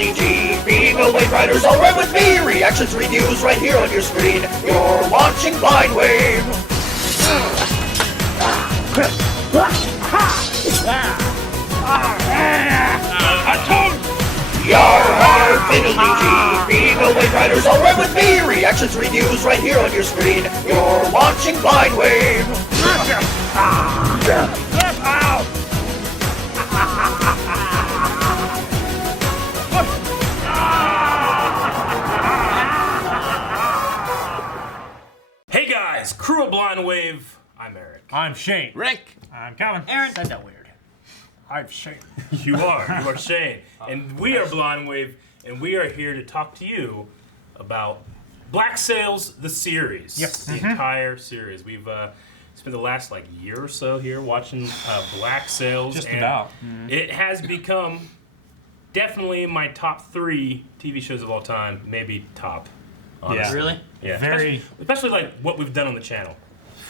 Infinity G. Being a Wave Riders, all right with me. Reactions, reviews, right here on your screen. You're watching Blind Wave. Yar, Infinity G. Being a Wave Riders, all right with me. Reactions, reviews, right here on your screen. You're watching Blind Wave. Hey guys, crew of Blind Wave. I'm Eric. I'm Shane. Rick. I'm Calvin. Aaron. Said that weird. I'm Shane. You are Shane. And we are Blind Wave, and we are here to talk to you about Black Sails, the series. Yes. The entire series. We've spent the last year or so here watching Black Sails. Just and about. It has become definitely my top 3 TV shows of all time, maybe top. Honestly. Yeah. Really? Yeah. Very. Especially what we've done on the channel.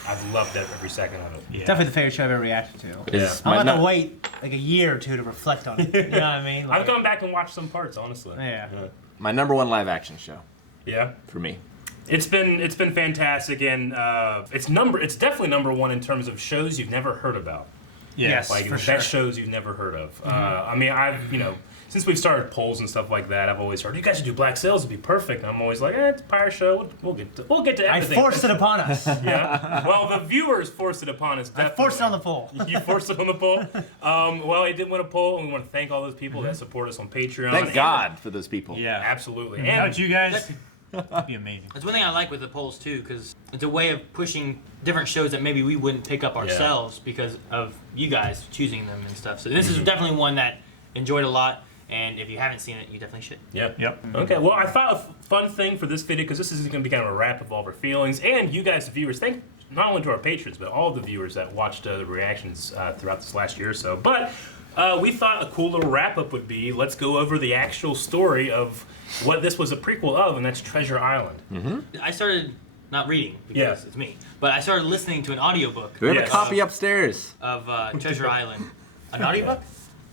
I've loved every second of it. Yeah. Definitely the favorite show I've ever reacted to. Yeah. I'm gonna wait a year or two to reflect on it. You know what I mean? I've gone back and watched some parts, honestly. Yeah. My #1 live action show Yeah. for me. It's been fantastic, and it's definitely #1 in terms of shows you've never heard about. Yes, Like for best sure. shows you've never heard of. I mean, I've since we've started polls and stuff like that, I've always heard you guys should do Black Sails, it'd be perfect. And I'm always like, it's a pirate show. We'll get to I everything. forced it upon us. Yeah. Well, the viewers forced it upon us. I Definitely. forced it on the poll. You forced it on the poll. Well, it did win a poll, and we want to thank all those people that support us on Patreon. Thank God for those people. Yeah. Absolutely. Without And you guys, that'd be amazing. That's one thing I like with the polls too, because it's a way of pushing different shows that maybe we wouldn't pick up ourselves because of you guys choosing them and stuff. So this is definitely one that enjoyed a lot, and if you haven't seen it, you definitely should. Yep. Yep. Okay, well, I thought a fun thing for this video, because this is going to be kind of a wrap of all of our feelings, and you guys, the viewers, thank not only to our patrons, but all the viewers that watched the reactions throughout this last year or so. But we thought a cool little wrap-up would be, let's go over the actual story of what this was a prequel of, and that's Treasure Island. I started not reading because it's me, but I started listening to an audiobook We have Yes. a copy upstairs. of Treasure Island. An audiobook?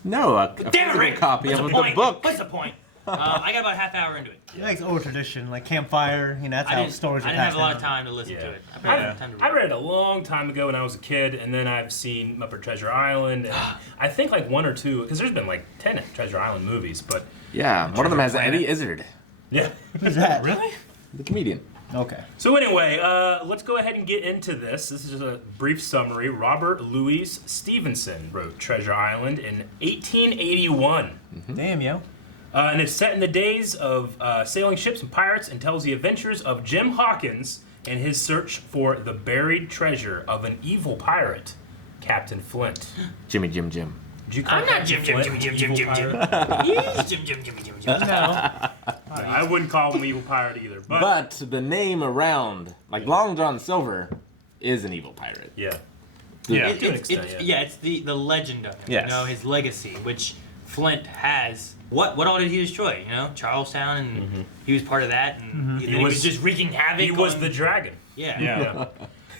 No, a Damn it, physical Rick! copy What's of the the point? book. What's the point? I got about half hour into it. It makes old tradition, like campfire. That's I how didn't, stories are I didn't have passed a lot of down. time to listen to it. I probably I, didn't have time to I read. read it a long time ago when I was a kid, and then I've seen Muppet Treasure Island, and I think 1 or 2, because there's been 10 Treasure Island movies, but Yeah, one of them has Planet. Eddie Izzard, yeah. Who's that? Really? the comedian. Okay. So anyway, let's go ahead and get into this. This is just a brief summary. Robert Louis Stevenson wrote Treasure Island in 1881. Damn, yo. And it's set in the days of sailing ships and pirates, and tells the adventures of Jim Hawkins and his search for the buried treasure of an evil pirate, Captain Flint. Jimmy Jim. Did you call I'm not Captain Jim, Flint Jim, an Jim, evil Jim, Jim, pirate? He's Jim. No. I wouldn't call him an evil pirate either, but, But the name around, Long John Silver, is an evil pirate. yeah. Yeah. To an extent, It's the legend of him. Yes. His legacy, which Flint has. What all did he destroy? Charlestown, and he was part of that, and he was just wreaking havoc. He was on- the dragon. yeah. Yeah.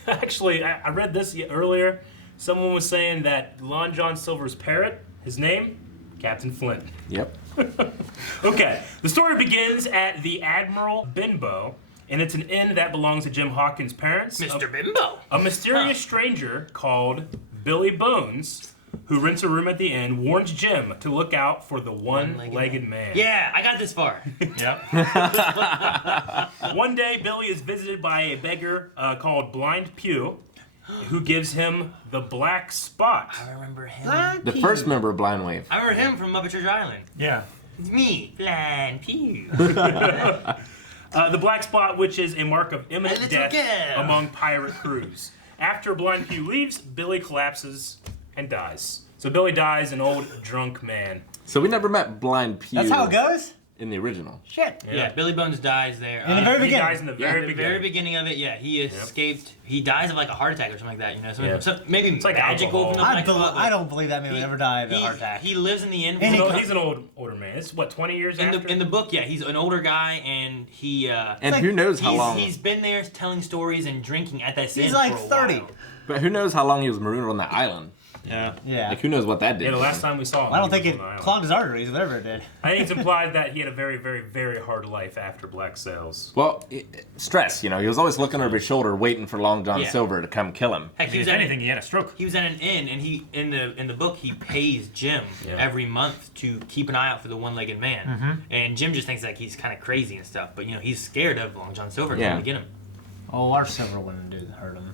Actually, I read this earlier. Someone was saying that Lon John Silver's parrot, his name, Captain Flint. Yep. Okay, the story begins at the Admiral Benbow, and it's an inn that belongs to Jim Hawkins' parents. Mr. Bimbo. A mysterious stranger called Billy Bones, who rents a room at the inn, warns Jim to look out for the one-legged man. Yeah, I got this far. Yep. One day, Billy is visited by a beggar called Blind Pew, who gives him the black spot. I remember him. The first member of Blind Wave. I remember him from Muppet Treasure Island. Yeah. It's me, Blind Pew. The black spot, which is a mark of A imminent little death girl. among pirate crews. After Blind Pew leaves, Billy collapses and dies. So Billy dies an old drunk man. So we never met Blind Pew That's how it goes? in the original. Shit. Yeah, Billy Bones dies there. In the very He beginning. dies in the very the beginning. very beginning of it, he escaped. He dies of a heart attack or something like that. Yeah. So maybe It's like magical. alcohol. From the I don't believe that man would ever die of a heart attack. He lives in the inn. And He's an older man. It's what, 20 years after? in the book, he's an older guy, and he And like- who knows how long? he's been there telling stories and drinking at that inn He's like for a 30. while. But who knows how long he was marooned on that island? Yeah. Yeah. Like, who knows what that did? Yeah, the last time we saw him, I don't he think was it on the island. clogged his arteries, whatever it did. I think it's implied that he had a very, very, very hard life after Black Sails. Well, stress. He was always looking over his shoulder, waiting for Long John Yeah. Silver to come kill him. Heck, he was If at anything, he had a stroke. he was at an inn, and he in the book he pays Jim every month to keep an eye out for the one-legged man. And Jim just thinks like he's kind of crazy and stuff, but he's scared of Long John Silver coming to get him. Oh, our silver wouldn't hurt him.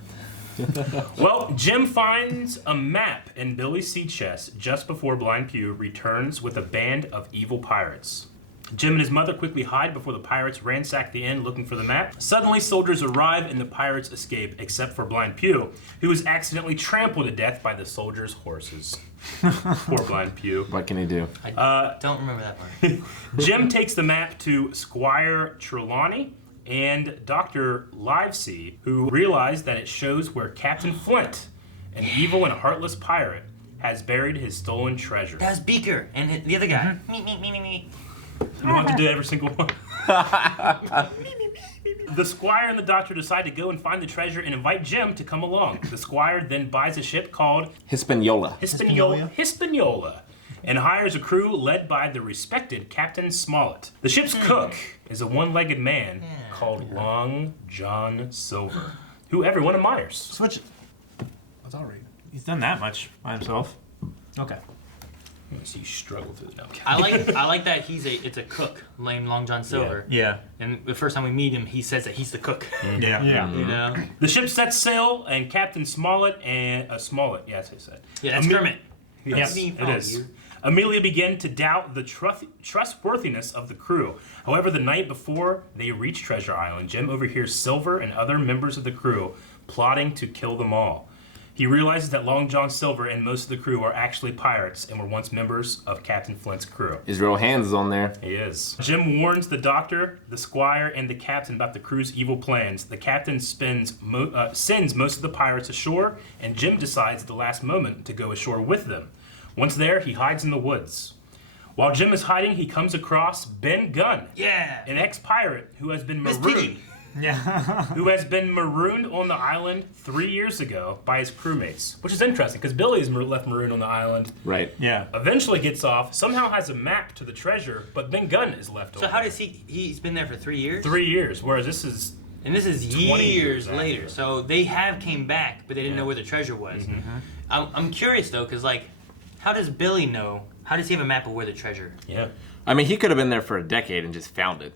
Well, Jim finds a map in Billy's sea chest just before Blind Pew returns with a band of evil pirates. Jim and his mother quickly hide before the pirates ransack the inn looking for the map. Suddenly, soldiers arrive and the pirates escape, except for Blind Pew, who is accidentally trampled to death by the soldiers' horses. Poor Blind Pew. What can he do? I don't remember that part. Jim takes the map to Squire Trelawney and Dr. Livesey, who realize that it shows where Captain Flint, an evil and heartless pirate, has buried his stolen treasure. That was Beaker and the other guy. Me. You don't have to do every single one. The Squire and the Doctor decide to go and find the treasure and invite Jim to come along. The Squire then buys a ship called Hispaniola. Hispaniola and hires a crew led by the respected Captain Smollett. The ship's cook is a one-legged man called Long John Silver, who everyone admires. Switch. That's all right. He's done that much by himself. Okay. Let me see you struggle through the no. I like that it's a cook named Long John Silver. Yeah. And the first time we meet him, he says that he's the cook. Yeah. The ship sets sail, and Captain Smollett Smollett, yes, I said. Yeah, that's Kermit. Yes, Me, it is. Amelia began to doubt the trustworthiness of the crew. However, the night before they reach Treasure Island, Jim overhears Silver and other members of the crew plotting to kill them all. He realizes that Long John Silver and most of the crew are actually pirates and were once members of Captain Flint's crew. His real hands is on there. He is. Jim warns the Doctor, the Squire, and the Captain about the crew's evil plans. The Captain sends most of the pirates ashore, and Jim decides at the last moment to go ashore with them. Once there, he hides in the woods. While Jim is hiding, he comes across Ben Gunn, an ex-pirate who has been marooned. Who has been marooned on the island 3 years ago by his crewmates. Which is interesting, because Billy is left marooned on the island. Right. Yeah. Eventually gets off, somehow has a map to the treasure, but Ben Gunn is left So on. how does he's been there for 3 years? 3 years, whereas this is... And this is 20 years years later. after. So they have came back, but they didn't know where the treasure was. I'm curious, though, because, like, how does Billy know? How does he have a map of where the treasure? Yeah. I mean, he could have been there for a decade and just found it.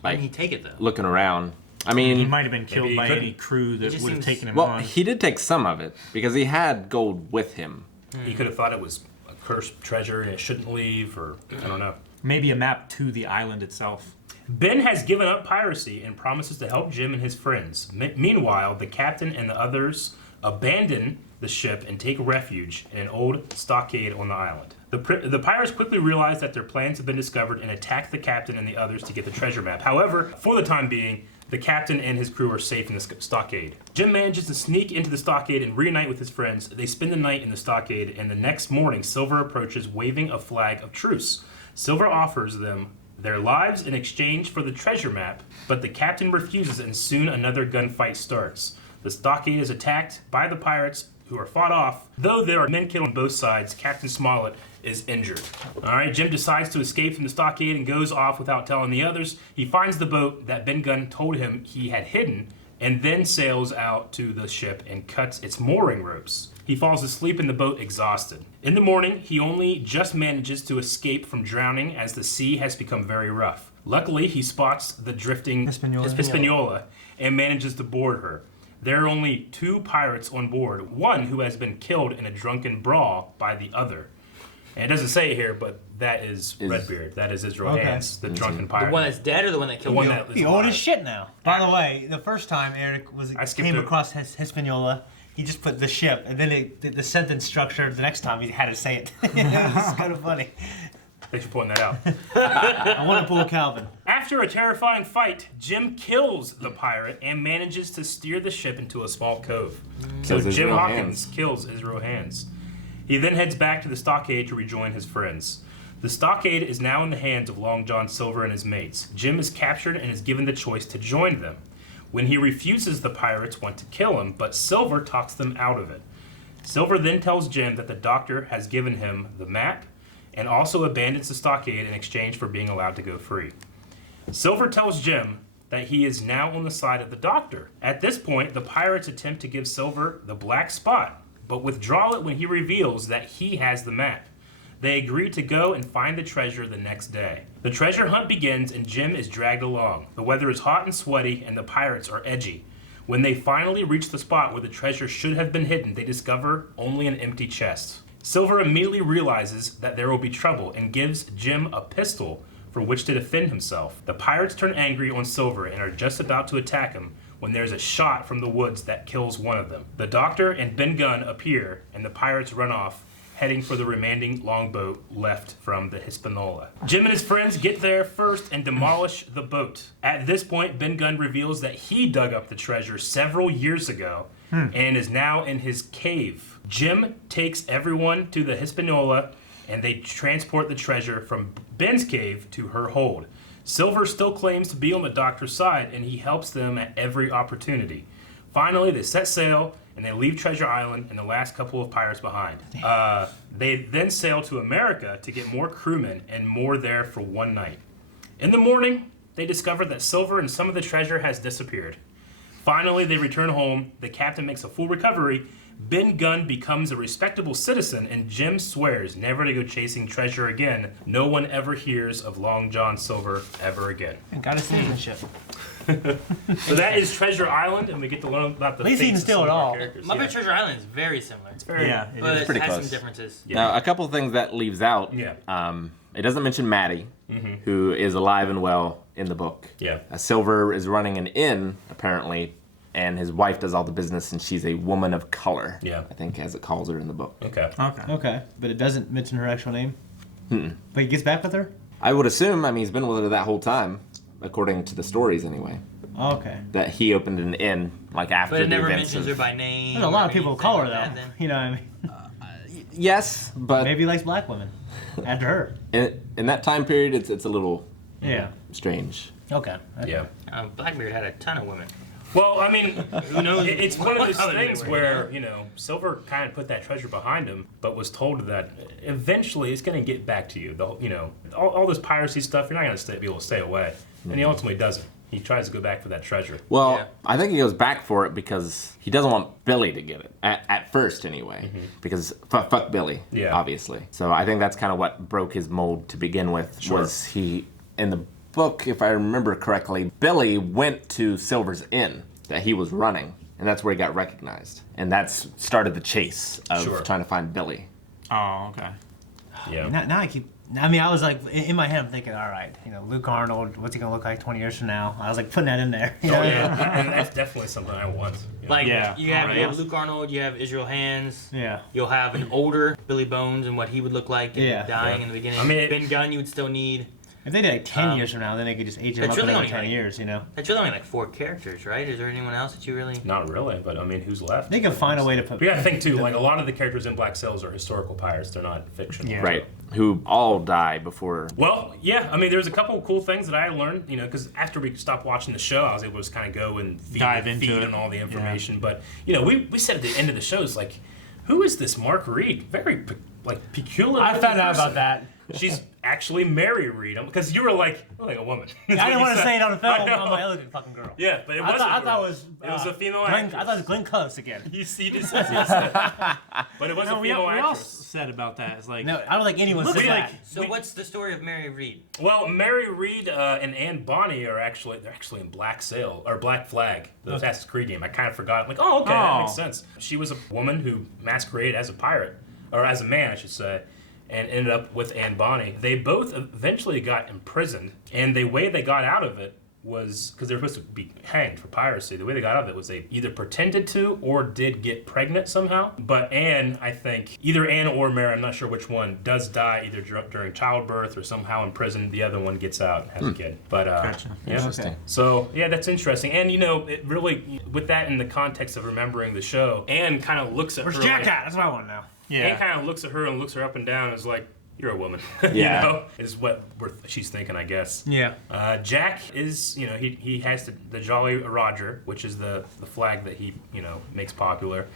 Why Like, didn't he take it, though? looking around. I He mean, might have been killed he by couldn't. any crew that just would have seems- taken him well, on. he did take some of it because he had gold with him. He could have thought it was a cursed treasure and it shouldn't leave, or I don't know. Maybe a map to the island itself. Ben has given up piracy and promises to help Jim and his friends. Meanwhile, the captain and the others abandon the ship and take refuge in an old stockade on the island. The pirates quickly realize that their plans have been discovered and attack the captain and the others to get the treasure map. However, for the time being, the captain and his crew are safe in the stockade. Jim manages to sneak into the stockade and reunite with his friends. They spend the night in the stockade, and the next morning, Silver approaches waving a flag of truce. Silver offers them their lives in exchange for the treasure map, but the captain refuses, and soon another gunfight starts. The stockade is attacked by the pirates, who are fought off. Though there are men killed on both sides, Captain Smollett is injured. Alright, Jim decides to escape from the stockade and goes off without telling the others. He finds the boat that Ben Gunn told him he had hidden, and then sails out to the ship and cuts its mooring ropes. He falls asleep in the boat exhausted. In the morning, he only just manages to escape from drowning as the sea has become very rough. Luckily, he spots the drifting Hispaniola and manages to board her. There are only 2 pirates on board, one who has been killed in a drunken brawl by the other. And it doesn't say it here, but that is Redbeard. That is Israel Hands, the drunken pirate. The one that's dead or the one that killed one you? that is He old alive. as shit now. By the way, the first time Eric came across Hispaniola, he just put the ship, and then the sentence structure the next time he had to say it. It was kind of funny. Thanks for pointing that out. I want to pull Calvin. After a terrifying fight, Jim kills the pirate and manages to steer the ship into a small cove. So Kills Jim Israel Hawkins kills Israel Hands. He then heads back to the stockade to rejoin his friends. The stockade is now in the hands of Long John Silver and his mates. Jim is captured and is given the choice to join them. When he refuses, the pirates want to kill him, but Silver talks them out of it. Silver then tells Jim that the doctor has given him the map and also abandons the stockade in exchange for being allowed to go free. Silver tells Jim that he is now on the side of the doctor. At this point, the pirates attempt to give Silver the black spot, but withdraw it when he reveals that he has the map. They agree to go and find the treasure the next day. The treasure hunt begins and Jim is dragged along. The weather is hot and sweaty and the pirates are edgy. When they finally reach the spot where the treasure should have been hidden, they discover only an empty chest. Silver immediately realizes that there will be trouble and gives Jim a pistol for which to defend himself. The pirates turn angry on Silver and are just about to attack him when there's a shot from the woods that kills one of them. The doctor and Ben Gunn appear and the pirates run off, heading for the remaining longboat left from the Hispaniola. Jim and his friends get there first and demolish the boat. At this point, Ben Gunn reveals that he dug up the treasure several years ago and is now in his cave. Jim takes everyone to the Hispaniola and they transport the treasure from Ben's cave to her hold. Silver still claims to be on the doctor's side and he helps them at every opportunity. Finally, they set sail and they leave Treasure Island and the last couple of pirates behind. They then sail to America to get more crewmen and more there for one night. In the morning, they discover that Silver and some of the treasure has disappeared. Finally, they return home. The captain makes a full recovery. Ben Gunn becomes a respectable citizen, and Jim swears never to go chasing treasure again. No one ever hears of Long John Silver ever again. And got his citizenship. So that is Treasure Island, and we get to learn about the At least he fates didn't steal of it some of our all. characters. Muppet Yeah. Treasure Island is very similar. It's very, Yeah, But it pretty has close. some differences. Yeah. Now, a couple of things that leaves out. Yeah. It doesn't mention Maddie, who is alive and well in the book. Yeah. Silver is running an inn, apparently, and his wife does all the business, and she's a woman of color. Yeah. I think, as it calls her in the book. Okay. Okay. Okay, but it doesn't mention her actual name? But he gets back with her? I would assume, I mean, he's been with her that whole time, according to the stories anyway, Okay. that he opened an inn, like, after But it the never events mentions of... her by name. There's a lot of or people of anything color, like though. that, then. You know what I mean? Yes, but Maybe he likes black women. After her. in that time period, it's a little Yeah. strange. Okay. Yeah. Blackbeard had a ton of women. Well, I mean, Who knows? it's one of those what other things they were, where, you know, Silver kind of put that treasure behind him, but was told that eventually it's going to get back to you. You know, all this piracy stuff, you're not going to be able to stay away. And he ultimately doesn't. He tries to go back for that treasure. Well, Yeah. I think he goes back for it because he doesn't want Billy to get it, at first anyway, because fuck Billy, Yeah. obviously. So I think that's kind of what broke his mold to begin with, Sure. was he, in the book, if I remember correctly, Billy went to Silver's Inn that he was running, and that's where he got recognized. And that's started the chase of Sure. trying to find Billy. Oh, okay. Yeah. Now I keep... I mean, I was like, in my head, I'm thinking, all right, you know, Luke Arnold, what's he going to look like 20 years from now? I was like putting that in there. You know? Oh, yeah. And that's definitely something I want. You know? Like, Yeah. you have Right. Luke Arnold, you have Israel Hands. Yeah. You'll have an older Billy Bones and what he would look like Yeah. dying Yeah. in the beginning. I mean, Ben Gunn you would still need. If they did like 10 years from now, then they could just age him It's up really another only 10 like- years, you know? That's really only like 4 characters, right? Is there anyone else that you really... Not really, but I mean, who's left? They can find a way to put... We got to think, too, like, a lot of the characters in Black Sails are historical pirates. They're not fictional. Yeah. Right. Who all die before... Well, yeah, I mean, there's a couple of cool things that I learned, you know, because after we stopped watching the show, I was able to just kind of go and Dive into feed it. on all the information. But, you know, we said at the end of the show, it's like, who is this Mark Reed? Very, peculiar. I found out about that. She's actually Mary Reed, because you were like a woman. I didn't want to say it on the film. I know. I'm like, I look like a fucking girl. Yeah, but it I wasn't. thought it girl. was... It was a female Glenn, actress. I thought it was Glenn Close again. You did say that. But it was No, a we female all actress. said about that. It's like, No, I don't think anyone Looks said like- that. So what's the story of Mary Reed? Well, Mary Reed and Anne Bonny are actually in Black Sail or Black Flag, the Assassin's Creed game. I kind of forgot. I'm like, oh, okay, that Oh. makes sense. She was a woman who masqueraded as a pirate, or as a man, I should say, and ended up with Anne Bonny. They both eventually got imprisoned, and the way they got out of it was because they were supposed to be hanged for piracy. The way they got out of it was they either pretended to or did get pregnant somehow. But Anne, I think, either Anne or Mary, I'm not sure which one, does die either during childbirth or somehow in prison. The other one gets out and has a kid. But Gotcha. yeah. Interesting. So yeah, that's interesting. And you know, it really, with that in the context of remembering the show, Anne kind of looks at Where's her. Jack like, at? That's what I want to know. Anne yeah. kind of looks at her and looks her up and down and is like, "You're a woman." Yeah. You know, is what she's thinking, I guess. Yeah. Jack is, you know, he has the Jolly Roger, which is the flag that he, you know, makes popular.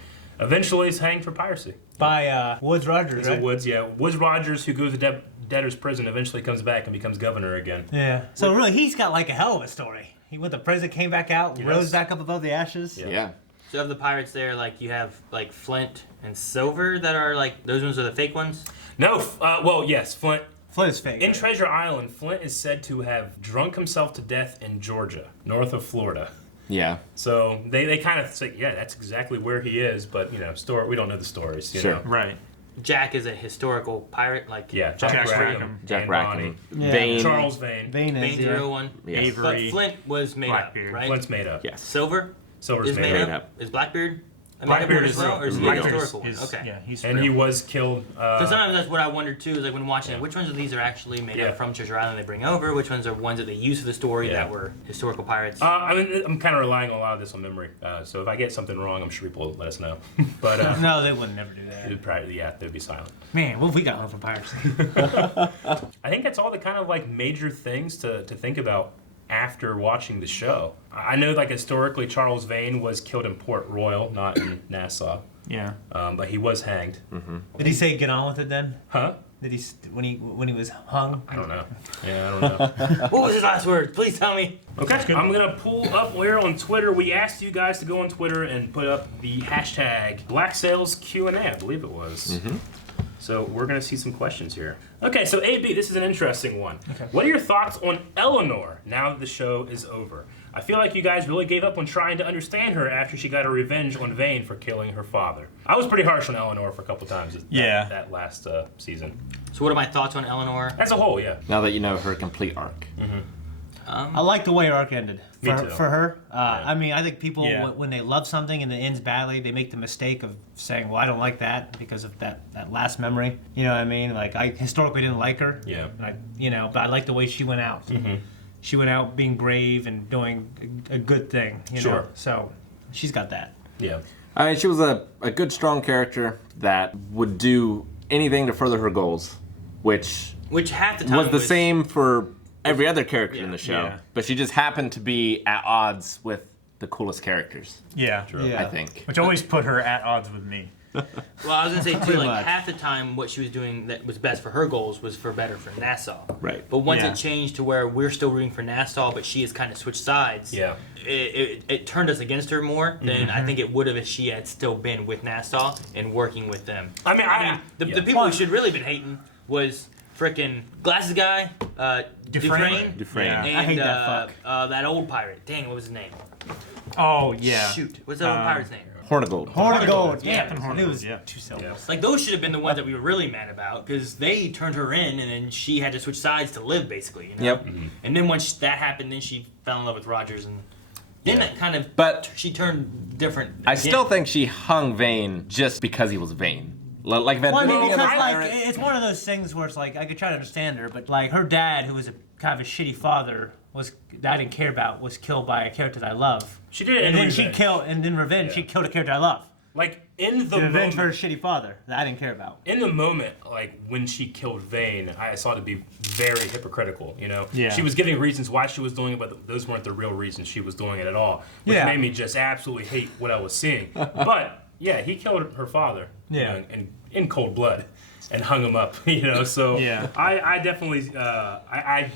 Eventually, he's hanged for piracy. By Woods Rogers, right? Woods, yeah. Woods Rogers, who goes to debtor's prison, eventually comes back and becomes governor again. Yeah. So really, he's got like a hell of a story. He went to prison, came back out, rose back up above the ashes. Yeah. So of the pirates there, like you have like Flint and Silver that are like those ones are the fake ones. No, well, yes, Flint. Flint is fake. In Treasure Island, Flint is said to have drunk himself to death in Georgia, north of Florida. Yeah. So they kind of say, yeah, that's exactly where he is, but we don't know the stories. You know? Right. Jack is a historical pirate, like Jack Rackham, Jack Jane Rackham. Bonny, Yeah. Vane. Charles Vane. Vane is, Vane's the real one. Yes. Avery. But Flint was made Blackbeard. up, right? Flint's made up. Yes. Silver Silver's is made made up. up. Is Blackbeard a made Blackbeard up one is as well, real. or is he a Blackbeard historical one? is- Okay. Yeah, he's And real. he was killed. Because sometimes that's what I wonder too, is like when watching it, which ones of these are actually made Yeah. up from Treasure Island they bring over, which ones are ones that they use for the story that were historical pirates. I'm kind of relying on a lot of this on memory. So if I get something wrong, I'm sure people will let us know. But No, they would never do that. they'd probably, they'd be silent. Man, what have we got home from piracy? I think that's all the kind of like major things to think about after watching the show. I know like historically Charles Vane was killed in Port Royal, not in Nassau. Yeah. But he was hanged. Did he say get on with it then? Huh? Did he when he was hung? I don't know. Yeah, I don't know. What was his last word? Please tell me. Okay, I'm gonna pull up here on Twitter. We asked you guys to go on Twitter and put up the hashtag Black Sails Q&A, I believe it was. So we're gonna see some questions here. Okay, so AB, this is an interesting one. Okay. What are your thoughts on Eleanor now that the show is over? I feel like you guys really gave up on trying to understand her after she got her revenge on Vane for killing her father. I was pretty harsh on Eleanor for a couple times that last season. So what are my thoughts on Eleanor? As a whole, yeah. Now that you know her complete arc. I like the way her arc ended. Me too. For her. I mean, I think people, Yeah. when they love something and it ends badly, they make the mistake of saying, well, I don't like that because of that last memory. You know what I mean? Like, I historically didn't like her. Yeah. But I like the way she went out. She went out being brave and doing a good thing. You know? Sure. So, she's got that. Yeah. I mean, she was a good, strong character that would do anything to further her goals, which half the time was the same for every other character in the show. Yeah. But she just happened to be at odds with the coolest characters, Yeah. Yeah. I think. Which always put her at odds with me. Well, I was gonna say too, Pretty like much. half the time what she was doing that was best for her goals was for better for Nassau. Right. But once Yeah. it changed to where we're still rooting for Nassau, but she has kind of switched sides. Yeah. It turned us against her more than I think it would have if she had still been with Nassau and working with them. I mean, The people who should really been hating was frickin' glasses guy, Dufresne, Dufresne. Yeah. and I hate that that old pirate. Dang, what was his name? Oh, yeah. Shoot, what's that old pirate's name? Hornigold. Horn of Gold. Yeah. Captain Horn. It was Yeah. two syllables. Like those should have been the ones that we were really mad about because they turned her in and then she had to switch sides to live basically. You know? Yep. And then once that happened, then she fell in love with Rogers and then that kind of. But she turned different. I again. still think she hung Vane just because he was Vane. Like Well, I mean, any because other like pirate- it's one of those things where it's like I could try to understand her, but like her dad, who was a kind of a shitty father, that I didn't care about, was killed by a character that I love. She did it And in then she revenge. killed, and then revenge, she killed a character I love. Like in the In revenge for her moment, shitty father that I didn't care about. in the moment, like when she killed Vane, I saw it to be very hypocritical. You know, Yeah. she was giving reasons why she was doing it, but those weren't the real reasons she was doing it at all, which Yeah. made me just absolutely hate what I was seeing. But yeah, he killed her father, you Yeah. know, in cold blood, and hung him up. You know, so Yeah. I definitely I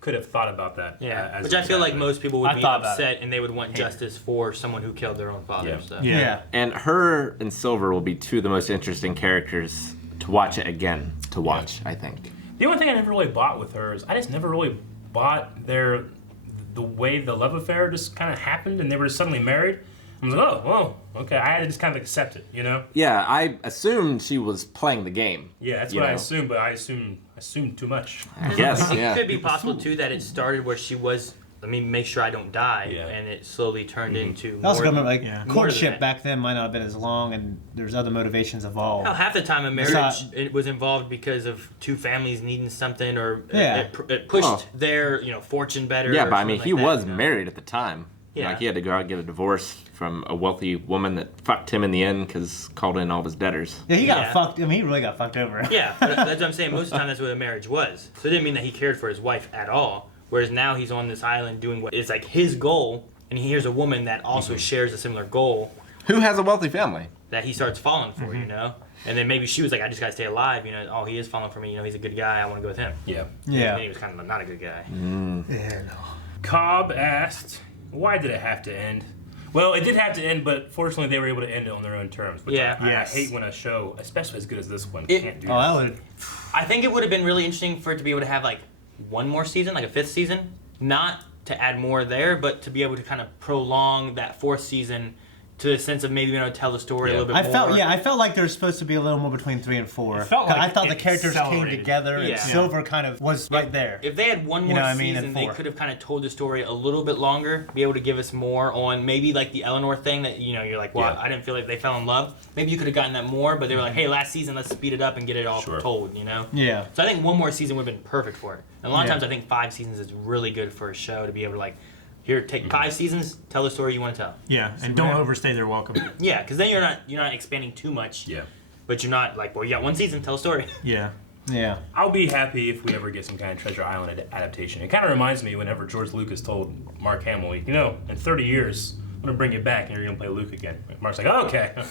could have thought about that. Yeah, as which it I was feel like happening. most people would I be thought about upset and they would want justice for someone who killed their own father. Yeah. So. Yeah. And her and Silver will be two of the most interesting characters to watch it again. I think. The only thing I never really bought with her is I just never really bought the way the love affair just kind of happened and they were just suddenly married. I was like, oh, well, okay. I had to just kind of accept it, you know? Yeah, I assumed she was playing the game. Yeah, that's You what I know. assumed, but I assumed too much. I guess. It Yeah. could be possible too that it started where she was. Let me make sure I don't die, Yeah. and it slowly turned into. Also, more remember, like Yeah. more than courtship that. back then might not have been as long, and there's other motivations involved. Hell, half the time a marriage not- it was involved because of two families needing something, or Yeah. it pushed Oh. their fortune better. Yeah, or but I mean, something he like that, was you know? married at the time. Yeah. Like he had to go out and get a divorce from a wealthy woman that fucked him in the end because called in all of his debtors. Yeah, he got Yeah. fucked. I mean, he really got fucked over. Yeah, but that's what I'm saying. Most of the time, that's what a marriage was. So it didn't mean that he cared for his wife at all. Whereas now he's on this island doing what is like his goal, and he hears a woman that also shares a similar goal. Who has a wealthy family? that he starts falling for, you know? And then maybe she was like, I just gotta stay alive, you know? Oh, he is falling for me, you know, he's a good guy, I wanna go with him. Yeah. And then he was kind of not a good guy. Yeah, no. Cobb asked, why did it have to end? Well, it did have to end, but fortunately they were able to end it on their own terms. Which I hate when a show, especially as good as this one, can't do that. I would. I think it would have been really interesting for it to be able to have like one more season, like a 5th season. Not to add more there, but to be able to kind of prolong that 4th season to the sense of maybe tell the story a little bit more. I felt like there was supposed to be a little more between 3 and 4. I thought the characters came together and Silver kind of was right there. If they had one more season, they could have kind of told the story a little bit longer, be able to give us more on maybe like the Eleanor thing that, you know, you're like, well, I didn't feel like they fell in love. Maybe you could have gotten that more, but they were like, hey, last season, let's speed it up and get it all told, you know? Yeah. So I think one more season would have been perfect for it. And a lot of times I think 5 seasons is really good for a show to be able to like, here, take 5 seasons, tell the story you want to tell. Yeah, and don't overstay their welcome. Yeah, because then you're not expanding too much. Yeah. But you're not like, well, you got 1 season, tell a story. Yeah. Yeah. I'll be happy if we ever get some kind of Treasure Island adaptation. It kind of reminds me whenever George Lucas told Mark Hamill, you know, in 30 years, I'm going to bring you back and you're going to play Luke again. Mark's like, oh, okay. And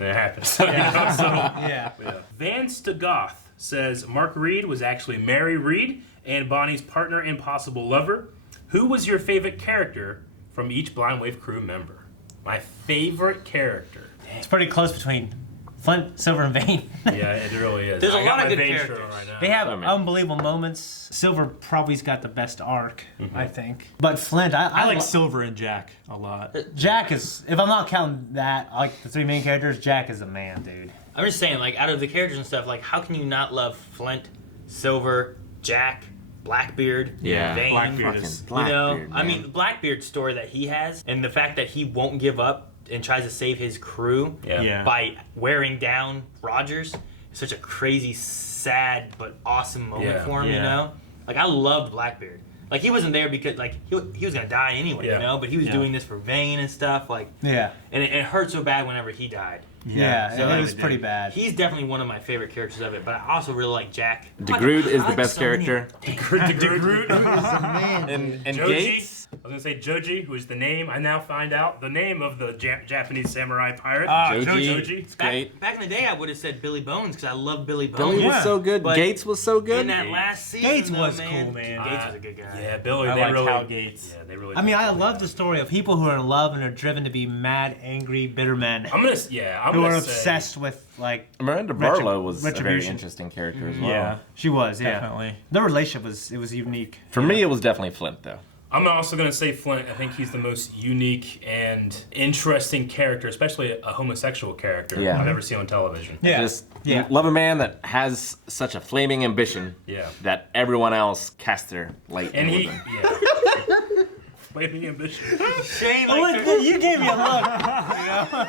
it happens. Yeah. Van Stagoth says Mark Reed was actually Mary Reed and Bonnie's partner and possible lover. Who was your favorite character from each Blind Wave crew member? My favorite character. It's pretty close between Flint, Silver, and Vane. Yeah, it really is. There's a lot of good Vane characters. right now. They have unbelievable moments. Silver probably's got the best arc, I think. But Flint, I like Silver and Jack a lot. Jack is, if I'm not counting that, like the 3 main characters, Jack is the man, dude. I'm just saying, like, out of the characters and stuff, like, how can you not love Flint, Silver, Jack, Blackbeard, Vane? Blackbeard is... You know, I mean, the Blackbeard story that he has, and the fact that he won't give up and tries to save his crew by wearing down Rogers is such a crazy, sad, but awesome moment for him, you know? Like, I loved Blackbeard. Like, he wasn't there because, like, he was going to die anyway, you know? But he was doing this for Vane and stuff, like... Yeah. And it hurt so bad whenever he died. Yeah, so it was pretty bad. He's definitely one of my favorite characters of it, but I also really like Jack. DeGroot is the best character. DeGroot is the man. And Joji. Gates? I was going to say Joji, who is the name, I now find out, the name of the Japanese samurai pirate. Joji. It's great. Back in the day, I would have said Billy Bones, because I love Billy Bones. Billy was so good. But Gates was so good. in that last season, Gates though, was man, cool, man. Gates was a good guy. Yeah, Billy, I they like really... Hal Gates. Yeah, they really... I mean, I love the story of people who are in love and are driven to be mad, angry, bitter men. I'm gonna who are obsessed with, like... Miranda Barlow was a very retribution. interesting character as well. Yeah. She was, Definitely. Their relationship was unique. For me, it was definitely Flint, though. I'm also going to say Flint. I think he's the most unique and interesting character, especially a homosexual character I've ever seen on television. Yeah. Just love a man that has such a flaming ambition that everyone else casts their light And in he... with him. Yeah. Flaming ambition. Shane, you gave me a look.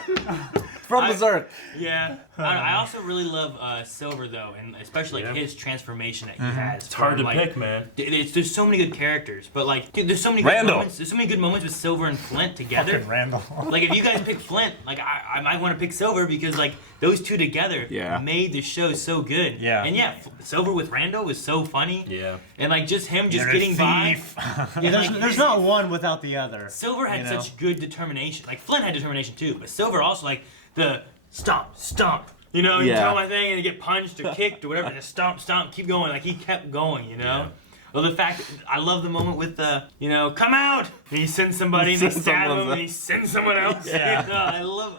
From Berserk. Yeah. I also really love Silver, though, and especially like his transformation that he has. It's hard to like, pick, man. There's so many good characters, but like, dude, there's so many Randall. good moments. There's so many good moments with Silver and Flint together. Fucking Randall. Like, if you guys pick Flint, like I might want to pick Silver because like those two together made the show so good. Yeah. And Silver with Randall was so funny. Yeah. And like just him just You're a getting by. thief. And, like, There's not one without the other. Silver had such good determination. Like Flint had determination too, but Silver also like the stomp. You know, you tell my thing and you get punched or kicked or whatever, and just stomp, keep going. Like he kept going, you know. Yeah. Well, the fact I love the moment with the come out. And he sends somebody and they stab him and he sends someone else. Yeah. You know, I love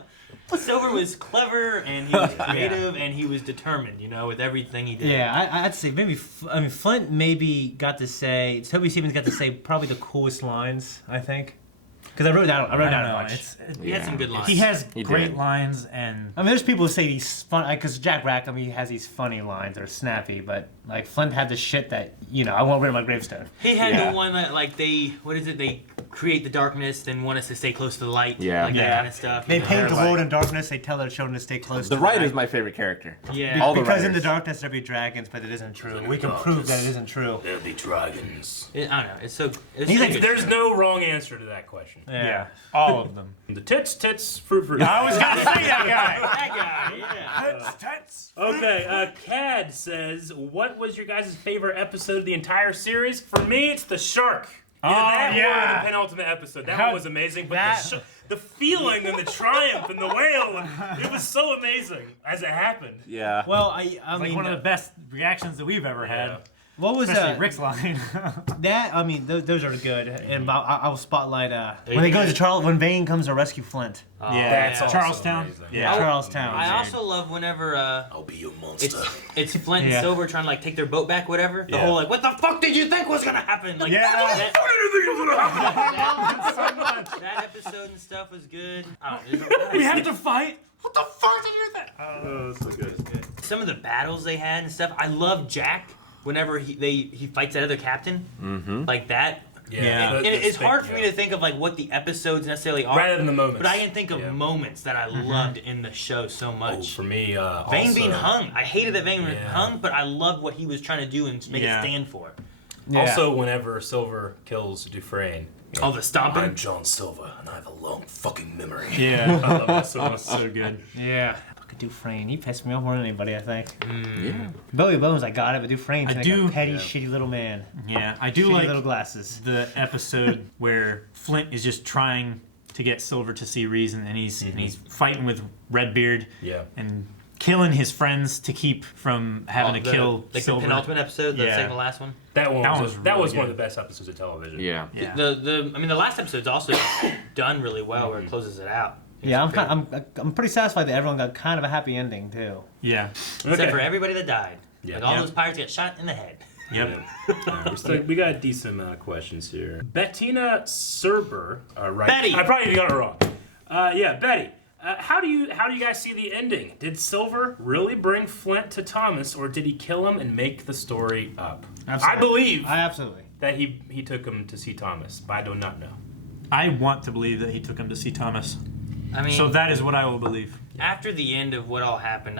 it. Silver was clever and he was creative and he was determined, you know, with everything he did. Yeah, I'd say maybe. I mean, Flint maybe got to say. Toby Stevens got to say probably the coolest lines. I think. Because I wrote down a bunch. He had some good lines. He has He great did. lines, and I mean, there's people who say he's fun because Jack Rackham, he has these funny lines that are snappy, but like Flint had the shit that I won't write on my gravestone. He had the one that like they create the darkness, then want us to stay close to the light, like that kind of stuff. They paint the world in darkness. They tell their children to stay close. The to writer's light. my favorite character. Yeah. All the because in writers. the darkness there be dragons, but it isn't true. We can prove that it isn't true. There'll be dragons. I don't know. It's so. He's like, There's no wrong answer to that question. yeah, all of them. The tits, fruit. I was gonna say that guy. that guy. Yeah. Tits. Okay, Cad says, what was your guys' favorite episode of the entire series? For me, it's the shark. Either that or yeah. the penultimate episode. That How- one was amazing, but that- the feeling and the triumph and the wail, it was so amazing as it happened. Yeah. Well, I It's mean, like one of the best reactions that we've ever had. Yeah. what was Especially Rick's line. that? I mean, those are good. And I'll spotlight when they go to Charles when Vane comes to rescue Flint. That's also Charlestown. amazing. Yeah. Charlestown. I also love whenever I'll be your monster. it's Flint and Yeah. Silver trying to like take their boat back, whatever. The Yeah. whole like, what the fuck did you think was gonna happen? Like, Yeah. that episode and stuff was good. I don't know, We have to fight. what the fuck did you think? Oh, so good. Some of the battles they had and stuff. I love Jack whenever he fights that other captain, like that. Yeah. the- And the it's spin- hard for yeah. me to think of like what the episodes necessarily are, Rather than the moments. but I can think of Yeah. moments that I loved in the show so Oh, much. for me, Vane also, being hung. I hated that Vane was Yeah. hung, but I loved what he was trying to do and make Yeah. it stand for. Also, whenever Silver kills Dufresne. Oh, the stomping. I'm John Silver, and I have a long fucking memory. Yeah. I love that so much. So good. Yeah. Fucking Dufresne. He pissed me off more than anybody, I think. Yeah. Billy Bones, I got it, but Dufresne's I like do- a petty, Yeah. shitty little man. Yeah. I do Shitty like little glasses. the episode where Flint is just trying to get Silver to see reason, and he's fighting with Redbeard Yeah. and killing his friends to keep from having to kill like Silver. the penultimate episode, the Yeah. second to last one. That one That was, was that really was one of good. the best episodes of television. Yeah. Yeah. The last episode's also done really well where it closes it out. Yeah, I'm pretty satisfied that everyone got kind of a happy ending too. Yeah. Except for everybody that died. Yeah. Like all Yeah. those pirates got shot in the head. Yep. We got a decent amount of questions here. Bettina Serber, right? Betty! I probably got it wrong. Yeah, Betty. How do you guys see the ending? Did Silver really bring Flint to Thomas, or did he kill him and make the story up? Absolutely. I believe Absolutely. that he took him to see Thomas, but I do not know. I want to believe that he took him to see Thomas. I mean, So that is what I will believe. after the end of what all happened,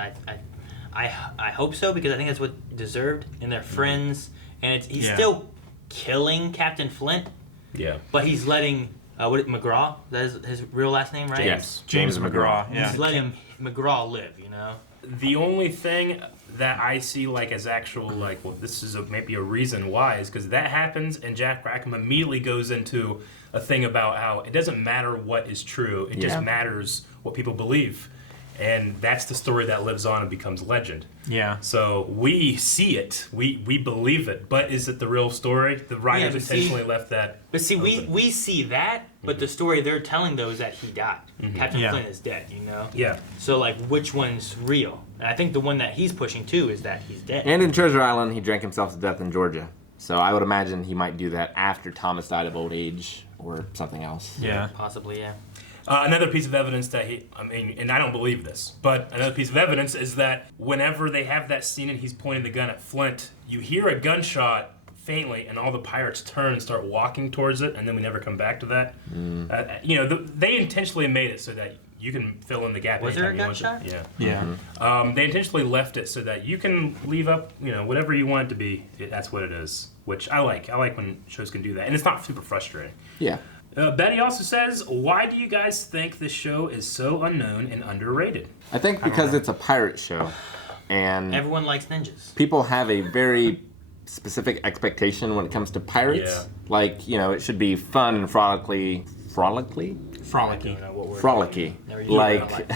I hope so because I think that's what deserved. And they're friends, and he's Yeah. still killing Captain Flint, Yeah. but he's letting McGraw. That is his real last name, right? Yes. James McGraw. Yeah. He's letting McGraw live. You know. The only thing that I see like as actual like, well, this is maybe a reason why is because that happens and Jack Rackham immediately goes into a thing about how it doesn't matter what is true, it Yeah. just matters what people believe, and that's the story that lives on and becomes legend. Yeah. So we see it, we believe it, but is it the real story? The writers but see- intentionally left that. But see, open. we see that, but the story they're telling though is that he died. Captain Yeah. Flint is dead. You know. Yeah. So like, which one's real? And I think the one that he's pushing too is that he's dead. And in Treasure Island, he drank himself to death in Georgia. So I would imagine he might do that after Thomas died of old age or something else. Yeah. Possibly, yeah. Another piece of evidence that and I don't believe this, but another piece of evidence is that whenever they have that scene and he's pointing the gun at Flint, you hear a gunshot faintly, and all the pirates turn and start walking towards it, and then we never come back to that. They intentionally made it so that you can fill in the gap. Was there a anytime you want gunshot? to. Yeah. Yeah. They intentionally left it so that you can leave up, whatever you want it to be. That's what it is, which I like. I like when shows can do that, and it's not super frustrating. Yeah. Betty also says, why do you guys think this show is so unknown and underrated? I think because it's a pirate show, and Everyone likes ninjas. people have a very specific expectation when it comes to pirates. Yeah. Like, it should be fun and frolicky. Frolicky. I don't know what word. Frolicky. Never used it,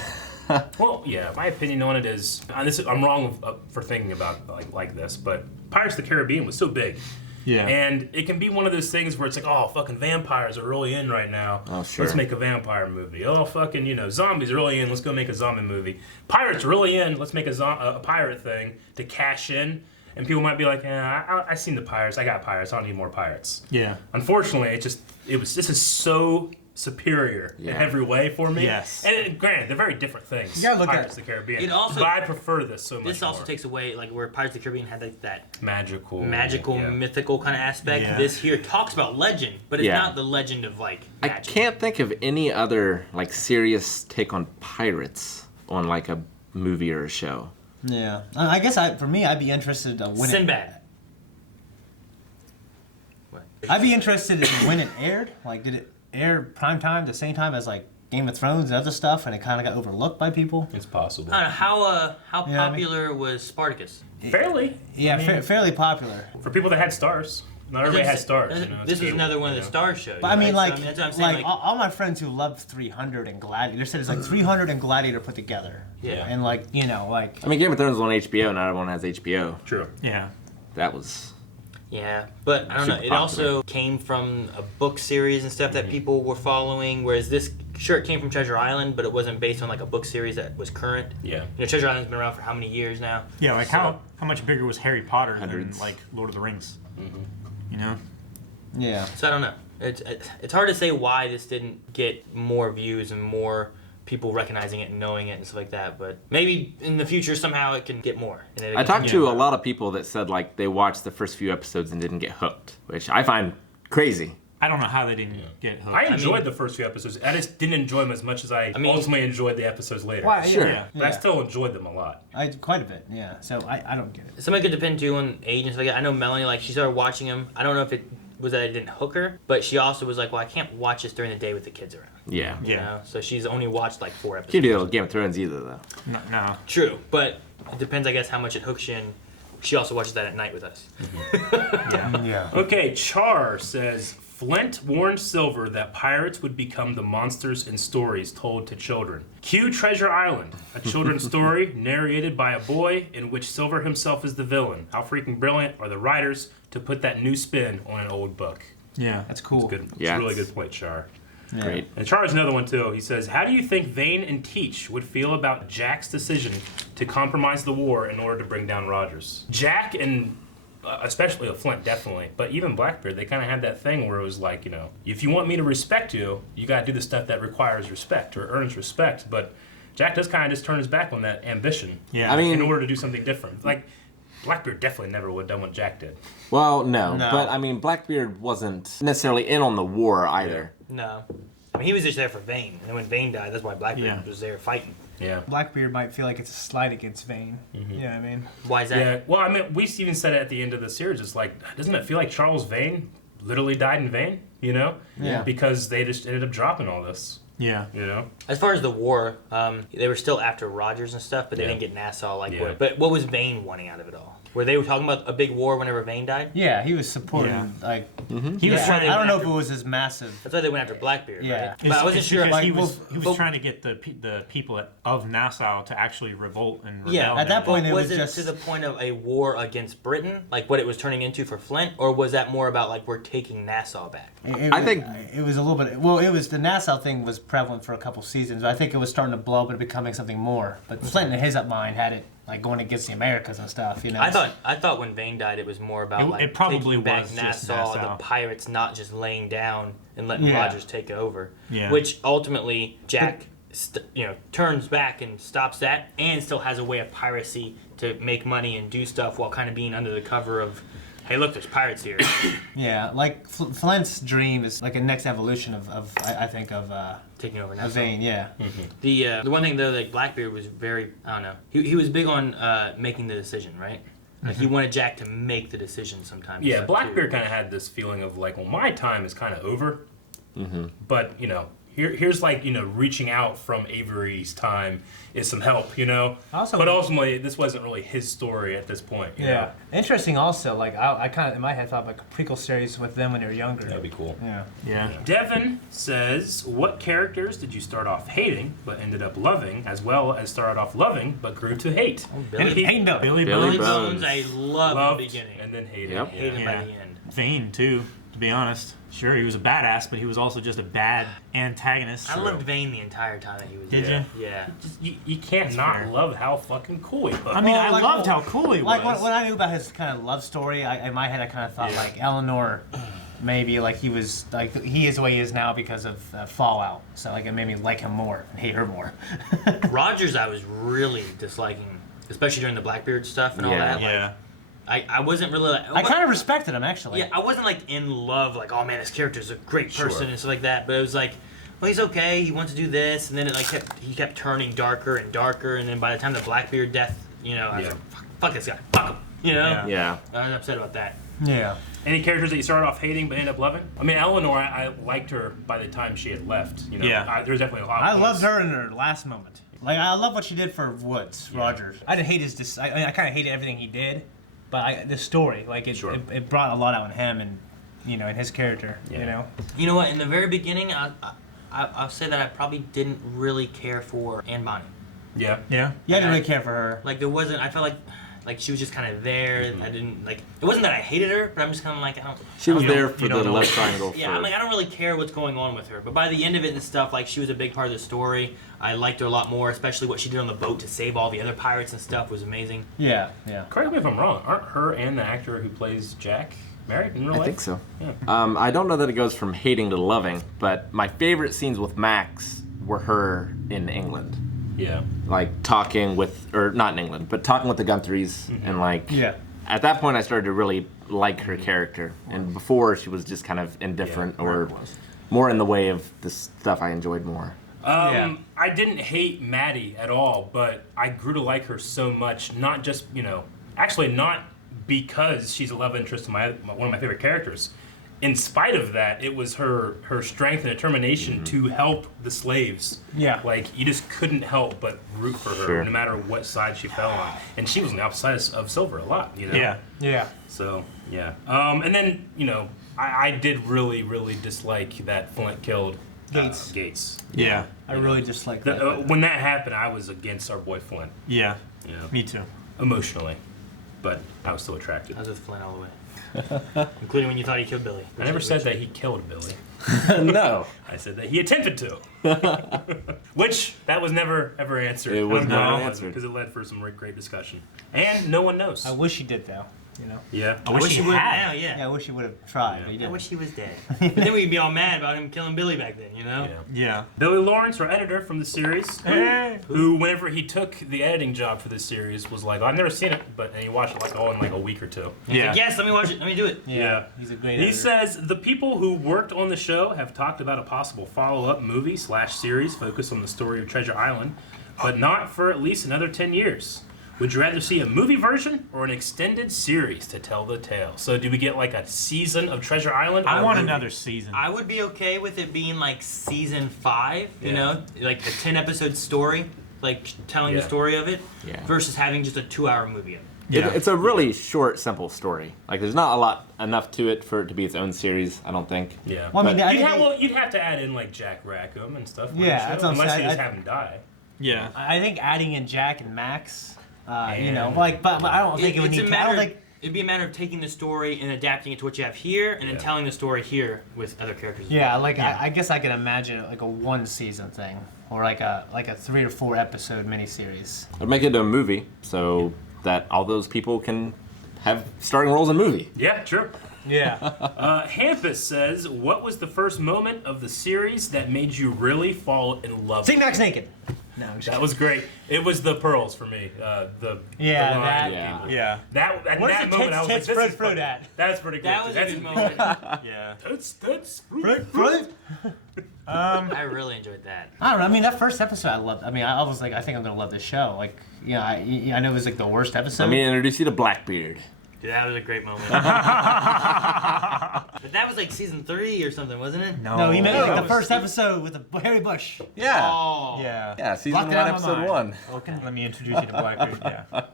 Like, Well, yeah, my opinion on it is, I'm wrong for thinking about like this, but Pirates of the Caribbean was so big. Yeah. And it can be one of those things where it's like, oh, fucking vampires are really in right now. Oh, sure. Let's make a vampire movie. Oh, fucking, zombies are really in. Let's go make a zombie movie. Pirates are really in. Let's make a pirate thing to cash in. And people might be like, I seen the pirates. I got pirates. I don't need more pirates. Yeah. Unfortunately, this is so superior in Yeah. every way for me. Yes. And granted, they're very different things. You gotta look Pirates at- of the Caribbean. It also- but I prefer this so much This also more. takes away like where Pirates of the Caribbean had like that magical, magical, mythical kind of aspect. Yeah. This here talks about legend, but it's Yeah. not the legend of like I magic. can't think of any other serious take on pirates on a movie or a show. Yeah. I guess for me, I'd be interested when Sinbad. I'd be interested in when it aired. Like, did it air prime time the same time as Game of Thrones and other stuff, and it kind of got overlooked by people? It's possible. I don't know how Yeah, I mean- popular was Spartacus? Fairly. Yeah, fairly popular. For people that had stars. Not everybody has stars. This is another one of the star shows. But I mean, right? like, So, that's what I'm saying. like all my friends who loved 300 and Gladiator said it's like 300 and Gladiator put together. Yeah. And like, you know, like. I mean, Game of Thrones was on HBO, not everyone has HBO. True. Yeah. That was. Yeah, but I don't know. Super It also came from a book series and stuff that people were following, whereas this, sure, it came from Treasure Island, but it wasn't based on like a book series that was current. Yeah. You know, Treasure Island's been around for how many years now? Yeah, like how much bigger was Harry Potter Hundreds. than like Lord of the Rings? You know? Yeah. So I don't know. It's hard to say why this didn't get more views and more people recognizing it and knowing it and stuff like that, but maybe in the future somehow it can get more. And I talked to a lot of people that said like they watched the first few episodes and didn't get hooked, which I find crazy. I don't know how they didn't get hooked. I enjoyed the first few episodes. I just didn't enjoy them as much as I ultimately enjoyed the episodes later. Well, Sure. Yeah. But I still enjoyed them a lot. Quite a bit, yeah. So I don't get it. Somebody could depend too on age and stuff like that. I know Melanie, like, she started watching them. I don't know if it was that it didn't hook her, but she also was like, well, I can't watch this during the day with the kids around. Yeah. You know? So she's only watched like 4 episodes. Can't do Game of Thrones either, though. No. True, but it depends, I guess, how much it hooks you in. She also watches that at night with us. Yeah. Okay, Char says Flint warned Silver that pirates would become the monsters in stories told to children. Cue Treasure Island, a children's story narrated by a boy in which Silver himself is the villain. How freaking brilliant are the writers to put that new spin on an old book? Yeah. That's cool. Good. It's Yeah, a really it's- good point, Char. Yeah. Great. And Char's another one too. He says, how do you think Vane and Teach would feel about Jack's decision to compromise the war in order to bring down Rogers? Jack and especially Flint, definitely, but even Blackbeard, they kind of had that thing where it was like, you know, if you want me to respect you, you got to do the stuff that requires respect or earns respect. But Jack does kind of just turn his back on that ambition. Yeah. I mean, in order to do something different. Like Blackbeard definitely never would have done what Jack did. well, no, No. but I mean, Blackbeard wasn't necessarily in on the war either. No. I mean, he was just there for Vane. And when Vane died, that's why Blackbeard Yeah. was there fighting. Yeah. Blackbeard might feel like it's a slight against Vane. You know what I mean? Why is that? Yeah. Well, I mean, we even said it at the end of the series. It's like, doesn't it feel like Charles Vane literally died in vain? You know? Yeah. Because they just ended up dropping all this. Yeah. You know? As far as the war, they were still after Rogers and stuff, but they Yeah. didn't get Nassau like Yeah. what. But what was Vane wanting out of it all? Were they talking about a big war whenever Vane died? Yeah, he was supporting, Yeah. like, He was yeah, trying to. I don't know if it was as massive. That's why they went after Blackbeard, Yeah. right? But I wasn't sure. Because like, he was well, trying to get the people of Nassau to actually revolt and rebel. Yeah, At that point, but it was was it just- to the point of a war against Britain, like what it was turning into for Flint, or was that more about like we're taking Nassau back? I think- it was a little bit. Well, it was the Nassau thing was prevalent for a couple seasons. But I think it was starting to blow up and becoming something more. But Flint, in his mind, had it like going against the Americas and stuff. You know. I thought when Vane died, it was more about It- like it probably taking back was just Nassau, Nassau. the pirates not just laying down and letting Yeah. Rogers take over. Yeah. Which ultimately Jack, turns back and stops that, and still has a way of piracy to make money and do stuff while kind of being under the cover of, hey, look, there's pirates here. Yeah, like Flint's dream is like a next evolution of I think of Taking over Nassau. Vane. Yeah. The one thing though, like Blackbeard was very, I don't know, he was big on making the decision, right? Like he wanted Jack to make the decision sometimes. Yeah, stuff, Blackbeard too. kind of had this feeling of like, well, my time is kind of over. But, here's like, reaching out from Avery's time is some help, Also- but ultimately, this wasn't really his story at this point. you know? Interesting. Also, like I kind of in my head thought like a prequel series with them when they were younger. That'd be cool. Yeah. Yeah. Devin says, what characters did you start off hating but ended up loving, as well as started off loving but grew to hate? Billy, He Ain't no. Billy Billy Bones. Bones, I loved loved in the beginning. and then hated. Yep. Hated him Yeah. by the end. Vane too, to be honest. Sure, he was a badass, but he was also just a bad antagonist. I loved Vane the entire time that he was Did there. you? Yeah. Just, you can't not fair. love how fucking cool he was. I mean, Well, I like, loved how cool he Like was. when I knew about his kind of love story, in my head I kind of thought Yeah. like Eleanor, maybe like he was like he is the way he is now because of Fallout. So like it made me like him more and hate her more. Rogers, I was really disliking, especially during the Blackbeard stuff and all Yeah. that. Like, yeah. I wasn't really like. I kind of respected him actually. Yeah, I wasn't like in love, like, oh man, this character's a great person Sure. and stuff like that. But it was like, well, he's okay. He wants to do this, and then it like he kept turning darker and darker. And then by the time the Blackbeard death, I was Yeah. like, fuck this guy, fuck him. Yeah. Yeah. I was upset about that. Yeah. Any characters that you started off hating but ended up loving? I mean, Eleanor, I liked her by the time she had left. Yeah. There's definitely a lot. I of loved points. her in her last moment. Like I love what she did for Woods, Rogers. I didn't hate his. I kind of hated everything he did, But the story, like it brought a lot out in him and in his character. Yeah. You know what? In the very beginning, I'll say that I probably didn't really care for Anne Bonny. Yeah. Yeah, I didn't really care for her. Like there wasn't. I felt like she was just kind of there. I didn't like. It wasn't that I hated her, but I'm just kind of like I don't. She was I don't there know. for the love triangle. Yeah, I'm like I don't really care what's going on with her. But by the end of it and stuff, like she was a big part of the story. I liked her a lot more, especially what she did on the boat to save all the other pirates and stuff was amazing. Yeah. Correct me if I'm wrong. Aren't her and the actor who plays Jack married in real life? I think so. Yeah. I don't know that it goes from hating to loving, but my favorite scenes with Max were her in England. Yeah. Like talking with, or not in England, but talking with the Gunthries and like. Yeah. At that point, I started to really like her character, and before she was just kind of indifferent or more in the way of the stuff I enjoyed more. I didn't hate Maddie at all, but I grew to like her so much. Not just actually not because she's a love interest in one of my favorite characters. In spite of that, it was her strength and determination to help the slaves. Yeah. Like, you just couldn't help but root for her, no matter what side she fell on. And she was on the opposite side of Silver a lot, Yeah. So, yeah. And then, I did really, really dislike that Flint killed Gates. Yeah. I really dislike that. When that happened, I was against our boy Flint. Yeah. Yeah. Me too. Emotionally. But I was still attracted. I was with Flint all the way. Including when you thought he killed Billy. I never said that he killed Billy. No. I said that he attempted to. Which, that was never, ever answered. It was never answered. Because it led for some great discussion. And no one knows. I wish he did, though. Yeah. I wish he would had. now, yeah. Yeah, I wish he would have tried, but he I didn't. wish he was dead. But then we'd be all mad about him killing Billy back then, Yeah. Yeah. Billy Lawrence, our editor from the series, Hey. who, whenever he took the editing job for this series, was like, I've never seen it, and he watched it in a week or two. He's like, yes, let me watch it. Let me do it. Yeah. He's a great He editor. says, the people who worked on the show have talked about a possible follow-up movie/series focused on the story of Treasure Island, but not for at least another 10 years. Would you rather see a movie version or an extended series to tell the tale? So do we get like a season of Treasure Island? I or want a movie? another season. I would be okay with it being like season 5, you Yeah. know, like a 10-episode story, like telling the story of it, versus having just a 2-hour movie of it. It's a really short, simple story. Like, there's not enough to it for it to be its own series, I don't think. Yeah. Well, I mean, You'd have to add in like Jack Rackham and stuff. Yeah, that's what I'm unless saying. you just have him die. Yeah. I think adding in Jack and Max, but I don't think it would need. It'd be a matter of taking the story and adapting it to what you have here, and then telling the story here with other characters. I guess I can imagine like a 1-season thing, or like a 3 or 4 episode miniseries. I'd make it a movie so that all those people can have starring roles in a movie. Yeah, true. Yeah. Hampus says, what was the first moment of the series that made you really fall in love See with Max it? naked. No, I'm just That was great. It was the pearls for me. The that- line. Yeah. At Where's that the moment, I was like, tits this fruit is fruit funny. at? That's pretty good. That was a That's good moment. Yeah. That's fruit. I really enjoyed that. I don't know. I mean, that first episode I loved. I mean, I was like, I think I'm gonna love this show. Like, I know it was like the worst episode. Let me introduce you to Blackbeard. Dude, that was a great moment. But that was like season 3 or something, wasn't it? No, he meant like the first episode with the Harry Bush. Yeah. Oh. Yeah. Yeah, season Blocked 1, it out of my episode mind. 1. Okay. Let me introduce you to Blackbeard. Yeah. Alright.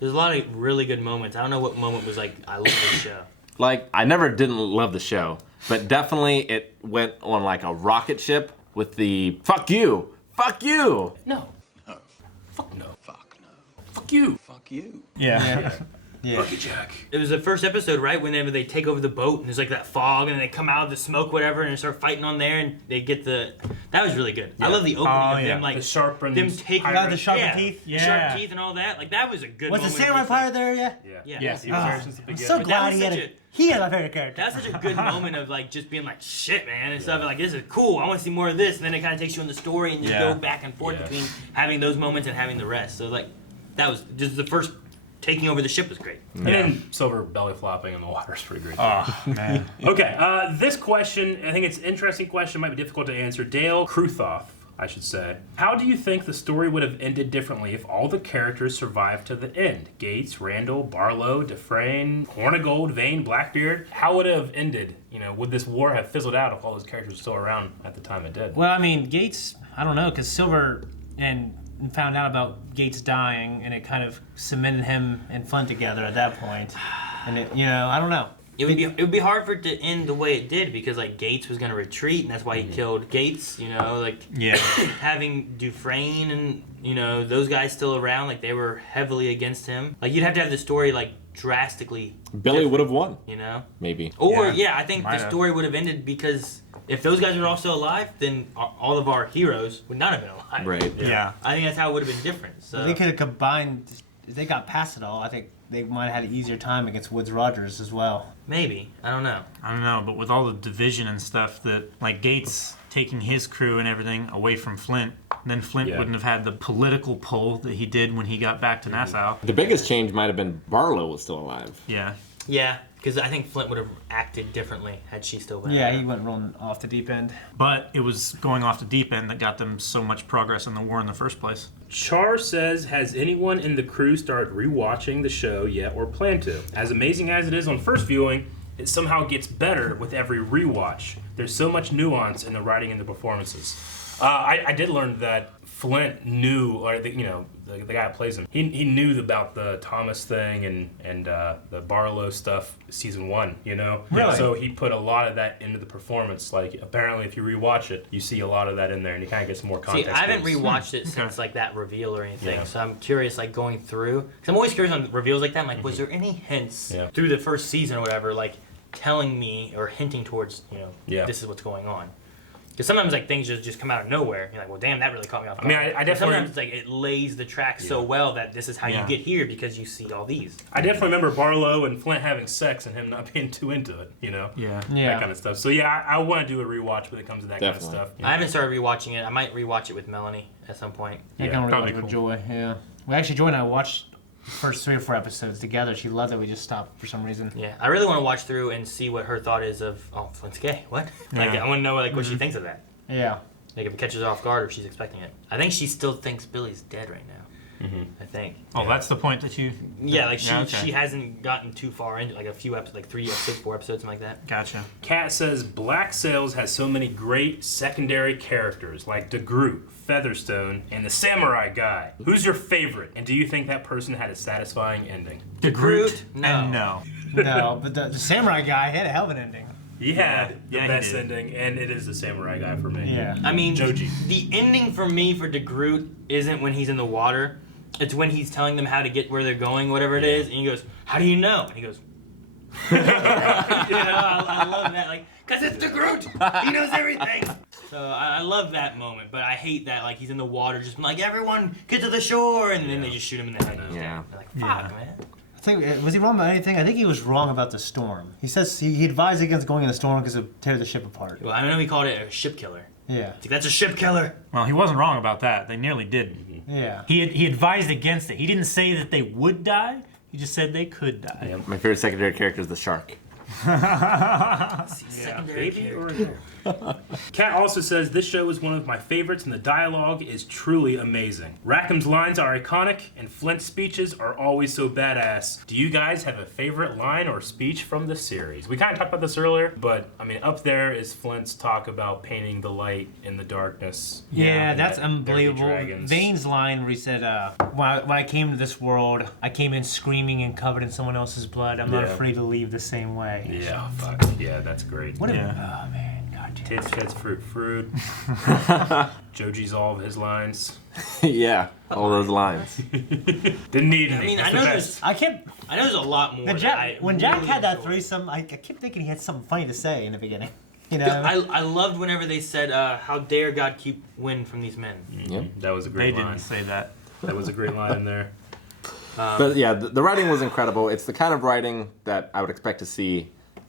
There's a lot of really good moments. I don't know what moment was like, I love this show. Like, I never didn't love the show, but definitely it went on like a rocket ship with the fuck you, fuck you. No. Fuck no. Fuck no. Fuck you. Fuck you. Yeah. Yeah. Fuck you, Jack. It was the first episode, right? Whenever they take over the boat and there's like that fog and they come out of the smoke, whatever, and they start fighting on there and they get the. That was really good. I love the opening of them, like The sharpened them taking pirate. the sharpened teeth? the sharp teeth and all that. Like that was a good. Was the moment. samurai Just, like, pirate there yet? Yeah. Yes. He was there since the I'm beginning. so But that glad was he had my favorite character. That's such a good moment of like just being like shit, man, and stuff. And like this is cool. I want to see more of this, and then it kind of takes you on the story and just go back and forth between having those moments and having the rest. So like that was just the first taking over the ship was great. And then Silver belly flopping in the water is pretty great. Oh, man. Okay, this question, I think it's an interesting question, might be difficult to answer. Dale Kruthoff, I should say. How do you think the story would have ended differently if all the characters survived to the end? Gates, Randall, Barlow, Dufresne, Hornigold, Vane, Blackbeard. How would it have ended? You know, would this war have fizzled out if all those characters were still around at the time it did? Well, I mean, Gates, I don't know, because Silver and and found out about Gates dying, and it kind of cemented him and Flint together at that point. And I don't know. It would be hard for it to end the way it did because like Gates was gonna retreat and that's why he killed Gates. Having Dufresne and those guys still around, like they were heavily against him. Like you'd have to have the story like drastically. Billy would have won. Maybe. Or I think the story would have ended because if those guys were all still alive, then all of our heroes would not have been alive. Right. Yeah. I think that's how it would have been different. So They could have combined. If they got past it all, I think they might have had an easier time against Woodes Rogers as well. maybe I don't know. But with all the division and stuff, that like Gates taking his crew and everything away from Flint, then Flint wouldn't have had the political pull that he did when he got back to Nassau. The biggest change might have been Barlow was still alive. Yeah. Yeah, because I think Flint would have acted differently had she still been. Yeah, he went rolling off the deep end. But it was going off the deep end that got them so much progress in the war in the first place. Char says, has anyone in the crew started rewatching the show yet or plan to? As amazing as it is on first viewing, it somehow gets better with every rewatch. There's so much nuance in the writing and the performances. I did learn that Flint knew, or the guy that plays him, he knew about the Thomas thing and the Barlow stuff season 1, Really? So he put a lot of that into the performance. Like, apparently if you rewatch it, you see a lot of that in there and you kind of get some more context. See, I haven't clues. rewatched it since like that reveal or anything, Yeah. so I'm curious like going through, because I'm always curious on reveals like that. I'm like, was there any hints through the first season or whatever, like telling me or hinting towards, this is what's going on? Because sometimes like things just come out of nowhere. You're like, well, damn, that really caught me off guard. I mean, I definitely... Sometimes it's like it lays the track so well that this is how you get here because you see all these. I definitely remember Barlow and Flint having sex and him not being too into it, Yeah. That kind of stuff. So yeah, I want to do a rewatch when it comes to that kind of stuff. I haven't started rewatching it. I might rewatch it with Melanie at some point. I can really watch with Joy. Yeah. We actually, Joy and I watched the first 3 or 4 episodes together. She loved it. We just stopped for some reason. Yeah, I really want to watch through and see what her thought is of, Flint's gay. What? Like, I want to know what she thinks of that. Yeah. Like if it catches her off guard or if she's expecting it. I think she still thinks Billy's dead right now. I think. Oh, that's the point that you... Yeah, like she hasn't gotten too far into like a few episodes, like 3 episodes, 4 episodes, something like that. Gotcha. Kat says, Black Sails has so many great secondary characters like DeGroot, Featherstone, and the Samurai Guy. Who's your favorite? And do you think that person had a satisfying ending? DeGroot? No. And no. No, but the Samurai Guy had a hell of an ending. He had the he best did. ending, and it is the Samurai Guy for me. Yeah. I mean, Joji. the ending for me for DeGroot isn't when he's in the water. It's when he's telling them how to get where they're going, whatever it is, and he goes, "How do you know?" And he goes, I love that, like, cause it's DeGroot. He knows everything. So I love that moment, but I hate that like he's in the water, just like everyone get to the shore, and then they just shoot him in the head. Yeah. They're like, fuck, man. I think, was he wrong about anything? I think he was wrong about the storm. He says he advised against going in the storm because it would tear the ship apart. Well, I know he called it a ship killer. Yeah. It's like, that's a ship killer. Well, he wasn't wrong about that. They nearly did. Yeah. He advised against it. He didn't say that they would die. He just said they could die. My favorite secondary character is the shark. Secondary character. Kat also says, this show is one of my favorites and the dialogue is truly amazing. Rackham's lines are iconic and Flint's speeches are always so badass. Do you guys have a favorite line or speech from the series? We kind of talked about this earlier, but I mean, up there is Flint's talk about painting the light in the darkness. Yeah, that's There be unbelievable. dragons. Vane's line where he said, when I came to this world, I came in screaming and covered in someone else's blood. I'm not Yeah. afraid to leave the same way. Yeah, fuck. Yeah, that's great. What Yeah. oh, man. God damn. Tits, tits, fruit, fruit. Joji's all of his lines. Yeah, all those lines. Didn't need any. I mean, That's I the know best. there's a lot more. When Jack had that enjoyed. threesome, I kept thinking he had something funny to say in the beginning. I loved whenever they said, "How dare God keep wind from these men?" Yep. That was a They great didn't line. say that. That was a great line in there. But yeah, the writing was incredible. It's the kind of writing that I would expect to see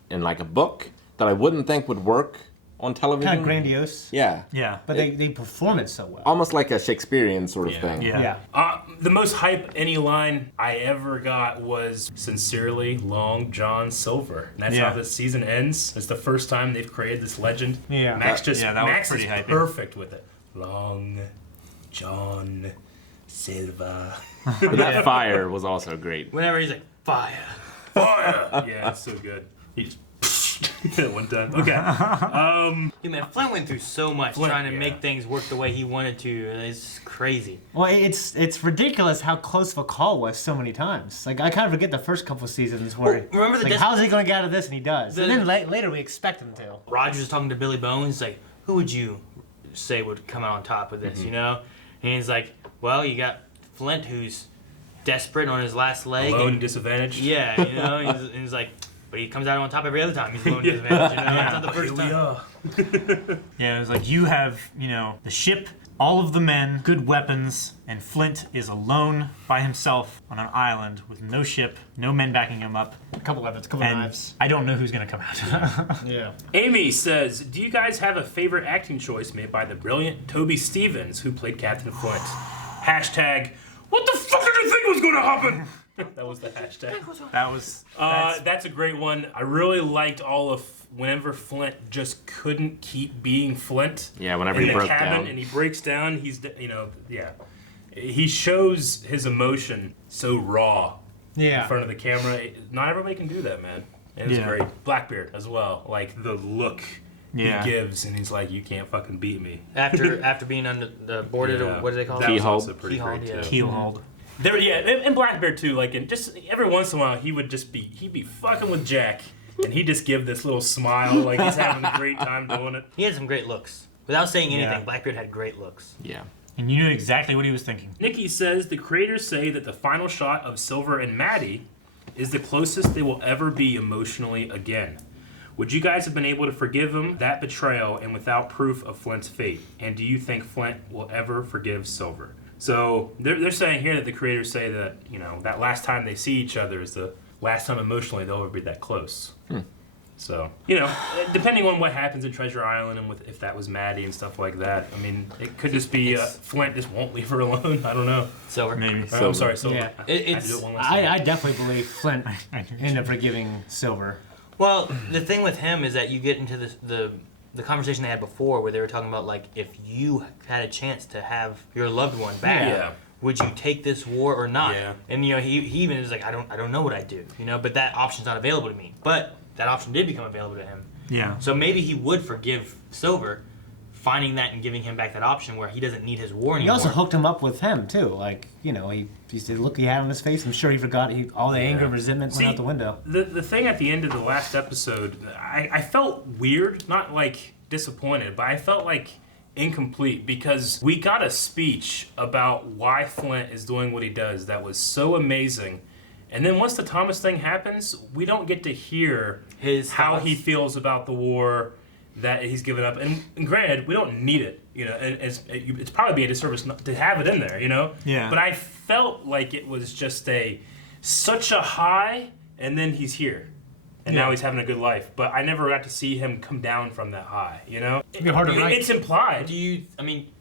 in like a book that I wouldn't think would work on television. Kind of grandiose. Yeah. Yeah. But they perform it so well. Almost like a Shakespearean sort of Yeah. thing. Yeah. The most hype any line I ever got was "Sincerely, Long John Silver." And that's Yeah. how the season ends. It's the first time they've created this legend. Yeah. Max that was Max pretty is hyping. perfect with it. Long John Silver. But that fire was also great. Whenever he's like, "Fire." Fire! Yeah, it's so good. He just punched at one time. Okay. Dude, man, Flint went through so much Flint, trying to yeah. make things work the way he wanted to. It's crazy. Well, it's ridiculous how close of a call was so many times. Like I kind of forget the first couple seasons where remember the like, how's he going to get out of this, and he does. The- And then later we expect him to. Rogers was talking to Billy Bones, like, who would you say would come out on top of this, you know? And he's like, well, you got Flint, who's desperate on his last leg. Alone, and, disadvantaged. yeah, you know, and he's like, but he comes out on top every other time. He's alone disadvantaged, you know? It's not the first time. Yeah, it was like you have, you know, the ship, all of the men, good weapons, and Flint is alone by himself on an island with no ship, no men backing him up, A couple weapons, a couple and knives. I don't know who's gonna come out. Yeah. Amy says, do you guys have a favorite acting choice made by the brilliant Toby Stevens, who played Captain Flint? Hashtag, what the fuck did you think was going to happen? That was the hashtag. That's a great one. I really liked all of whenever Flint just couldn't keep being Flint. Yeah, whenever in he the broke cabin down. and he breaks down, he shows his emotion so raw in Yeah. front of the camera. Not everybody can do that, man. And it's Yeah. great. Blackbeard as well. Like the look Yeah. he gives, and he's like, "You can't fucking beat me." After being under the boarded, or what do they call That it? was Keyhole. also pretty Keyhole, great yeah. too. Keelhauled. There, yeah, and Blackbeard too. Like, and just every once in a while, he'd be fucking with Jack, and he'd just give this little smile, like he's having a great time doing it. He had some great looks. Without saying anything, Yeah. Blackbeard had great looks. Yeah. And you knew exactly what he was thinking. Nikki says the creators say that the final shot of Silver and Maddie is the closest they will ever be emotionally again. Would you guys have been able to forgive him that betrayal and without proof of Flint's fate? And do you think Flint will ever forgive Silver? So they're saying here that the creators say that, you know, that last time they see each other is the last time emotionally they'll ever be that close. So, you know, depending on what happens in Treasure Island and if that was Maddie and stuff like that, I mean, it could just be Flint just won't leave her alone. I don't know. Silver. Maybe. I'm sorry, Silver. Yeah. I had to do it one last time. I definitely believe Flint ended up forgiving Silver. Well, the thing with him is that you get into the conversation they had before, where they were talking about, like, if you had a chance to have your loved one back, Yeah. would you take this war or not? Yeah. And you know, he even is like, I don't know what I'd do, you know, but that option's not available to me. But that option did become available to him. Yeah. So maybe he would forgive Silver, finding that and giving him back that option where he doesn't need his war He anymore. also hooked him up with him too. Like, you know, he said, look he had on his face. I'm sure he forgot all the anger and resentment See, went out the window. The thing at the end of the last episode, I felt weird, not like disappointed, but I felt like incomplete because we got a speech about why Flint is doing what he does that was so amazing. And then once the Thomas thing happens, we don't get to hear how he feels about the war that he's given up. And granted, we don't need it. You know, and it's probably be a disservice not to have it in there. You know. Yeah. But I felt like it was just such a high, and then he's here, and now he's having a good life. But I never got to see him come down from that high. You know. It'd be hard to write. It's implied.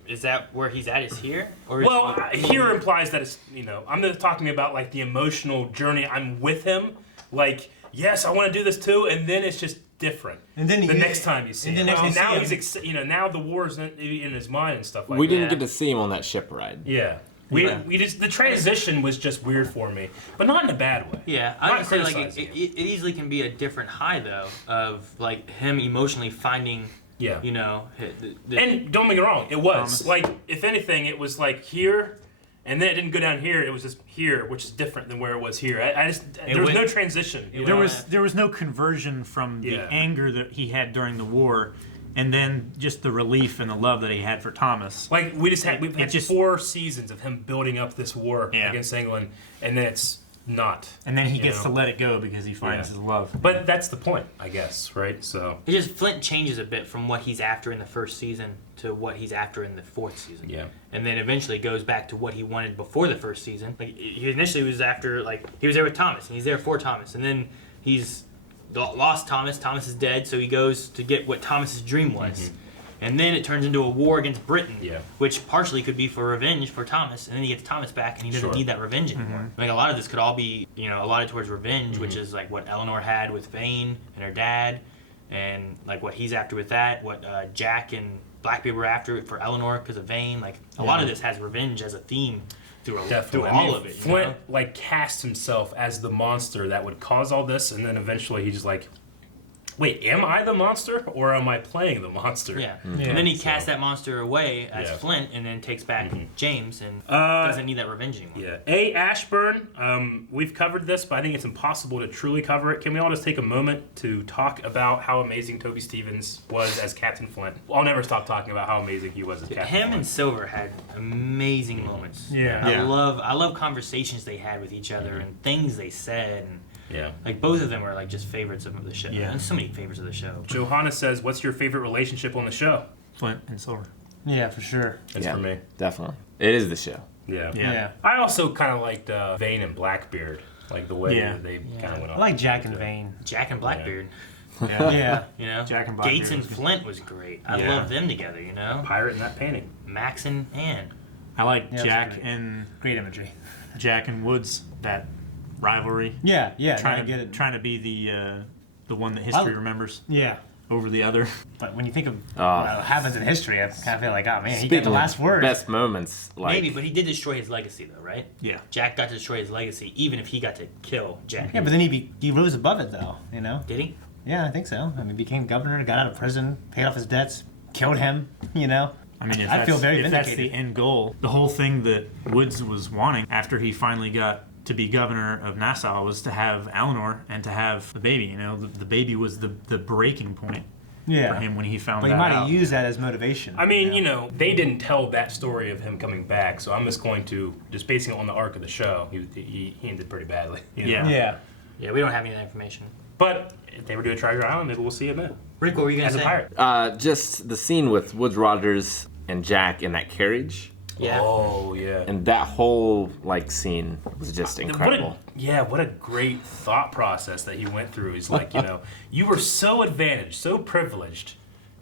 Is that where he's at? Is here? Or is Well, here implies that it's, you know, I'm not talking about like the emotional journey. I'm with him. Like, yes, I want to do this too, and then it's just different. And then the next time you see and him, then next now you see he's, now the war's in his mind and stuff like We that. didn't get to see him on that ship ride. Yeah. We just the transition was just weird for me, but not in a bad way. Yeah, I Not would say like criticizing it easily can be a different high though of like him emotionally finding. Yeah. You know. And don't get me wrong, it was Thomas. like if anything, it was like here, and then it didn't go down here. It was just here, which is different than where it was here. There was no transition. you know? There was no conversion from the anger that he had during the war, and then just the relief and the love that he had for Thomas. Like we've had 4 seasons of him building up this war against England, and then it's not. And then he you gets know? to let it go because he finds his love. But that's the point, I guess, right? So It just Flint changes a bit from what he's after in the first season to what he's after in the 4th season. yeah, And then eventually goes back to what he wanted before the first season. Like he initially was after, like he was there with Thomas, and he's there for Thomas, and then he's lost Thomas. Thomas is dead, so he goes to get what Thomas's dream was. And then it turns into a war against Britain, which partially could be for revenge for Thomas, and then he gets Thomas back, and he doesn't need that revenge anymore. Like a lot of this could all be, you know, allotted towards revenge, which is like what Eleanor had with Vane and her dad, and like what he's after with that, what Jack and Blackbeard were after for Eleanor because of Vane. Like a lot of this has revenge as a theme through definitely. all of it. Flint you know? like cast himself as the monster that would cause all this, and then eventually he just like wait, am I the monster or am I playing the monster? Yeah. And then he casts that monster away as Flint and then takes back James and doesn't need that revenge anymore. Yeah. A. Ashburn, we've covered this, but I think it's impossible to truly cover it. Can we all just take a moment to talk about how amazing Toby Stephens was as Captain Flint? I'll never stop talking about how amazing he was as Captain Flint. Him and Silver had amazing moments. Yeah. I love conversations they had with each other and things they said. And like both of them are like just favorites of the show. Yeah. And so many favorites of the show. Johanna says, what's your favorite relationship on the show? Flint and Silver. Yeah, for sure. That's for me. Definitely. It is the show. Yeah. I also kind of liked Vane and Blackbeard. Like the way they kind of went on. I like Jack and Vane. Jack and Blackbeard. Yeah. You know? Jack and Blackbeard Gates and was good. Flint was great. I love them together, you know? Pirate in that painting. Max and Ann. I like Yeah, Jack that's and Great imagery. Woods, that rivalry. Yeah. I Trying get to it. trying to be the one that history remembers Yeah. over the other. But when you think of what happens in history, I kind of feel like, oh man, he got Speaking the last of word. best moments, like Maybe, but he did destroy his legacy, though, right? Yeah. Jack got to destroy his legacy, even if he got to kill Jack. Yeah, but then he rose above it though, you know? Did he? Yeah, I think so. I mean, became governor, got out of prison, paid off his debts, killed him, you know? I mean, I feel very if that's the vindicated. end goal, the whole thing that Woods was wanting after he finally got to be governor of Nassau was to have Eleanor and to have the baby. You know, the baby was the breaking point Yeah. for him when he found But that he might out. have used that as motivation. I mean, you know, they didn't tell that story of him coming back, so I'm just going to, just basing it on the arc of the show, he ended pretty badly. You know? Yeah. Yeah. Yeah, we don't have any of that information. But if they were doing Treasure Island, maybe we'll see him then. Rick, what were you going As to a say? pirate. just the scene with Woodes Rogers and Jack in that carriage, Yeah. Oh, yeah. and that whole like scene was just incredible. What a great thought process that he went through. He's like, you know, you were so advantaged, so privileged,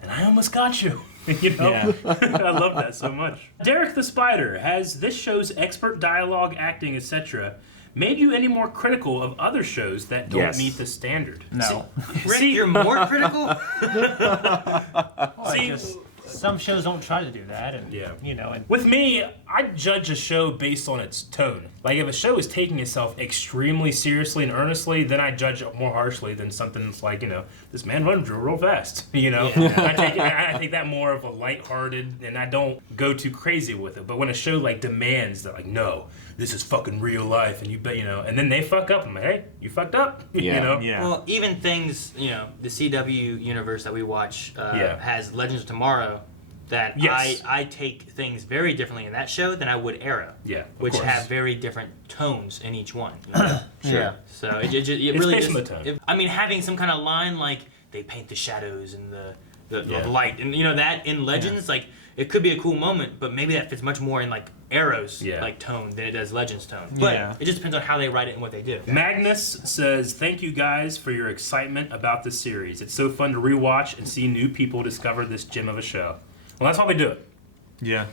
and I almost got you. You know? Yeah. I love that so much. Derek the Spider, has this show's expert dialogue, acting, etc. made you any more critical of other shows that don't Yes. meet the standard? No. Rick, you're more critical? See, Some shows don't try to do that, and Yeah. you know, and with me, I judge a show based on its tone. Like, if a show is taking itself extremely seriously and earnestly, then I judge it more harshly than something that's like, you know, this man runs real fast, you know? I take that more of a lighthearted, and I don't go too crazy with it. But when a show, like, demands that, like, no, this is fucking real life, and you bet, you know, and then they fuck up, I'm like, hey, you fucked up, you Yeah. know? Yeah. Well, even things, you know, the CW universe that we watch has Legends of Tomorrow that Yes. I take things very differently in that show than I would Arrow. Yeah, of Which course. have very different tones in each one. You know? yeah. So it It's really based just, on the tone. I mean, having some kind of line like they paint the shadows and the Yeah. light, and you know that in Legends, like it could be a cool moment, but maybe that fits much more in like Arrow's like tone than it does Legends tone. But Yeah. it just depends on how they write it and what they do. Magnus says, thank you guys for your excitement about the series. It's so fun to rewatch and see new people discover this gem of a show. Well, that's why we do it. Yeah.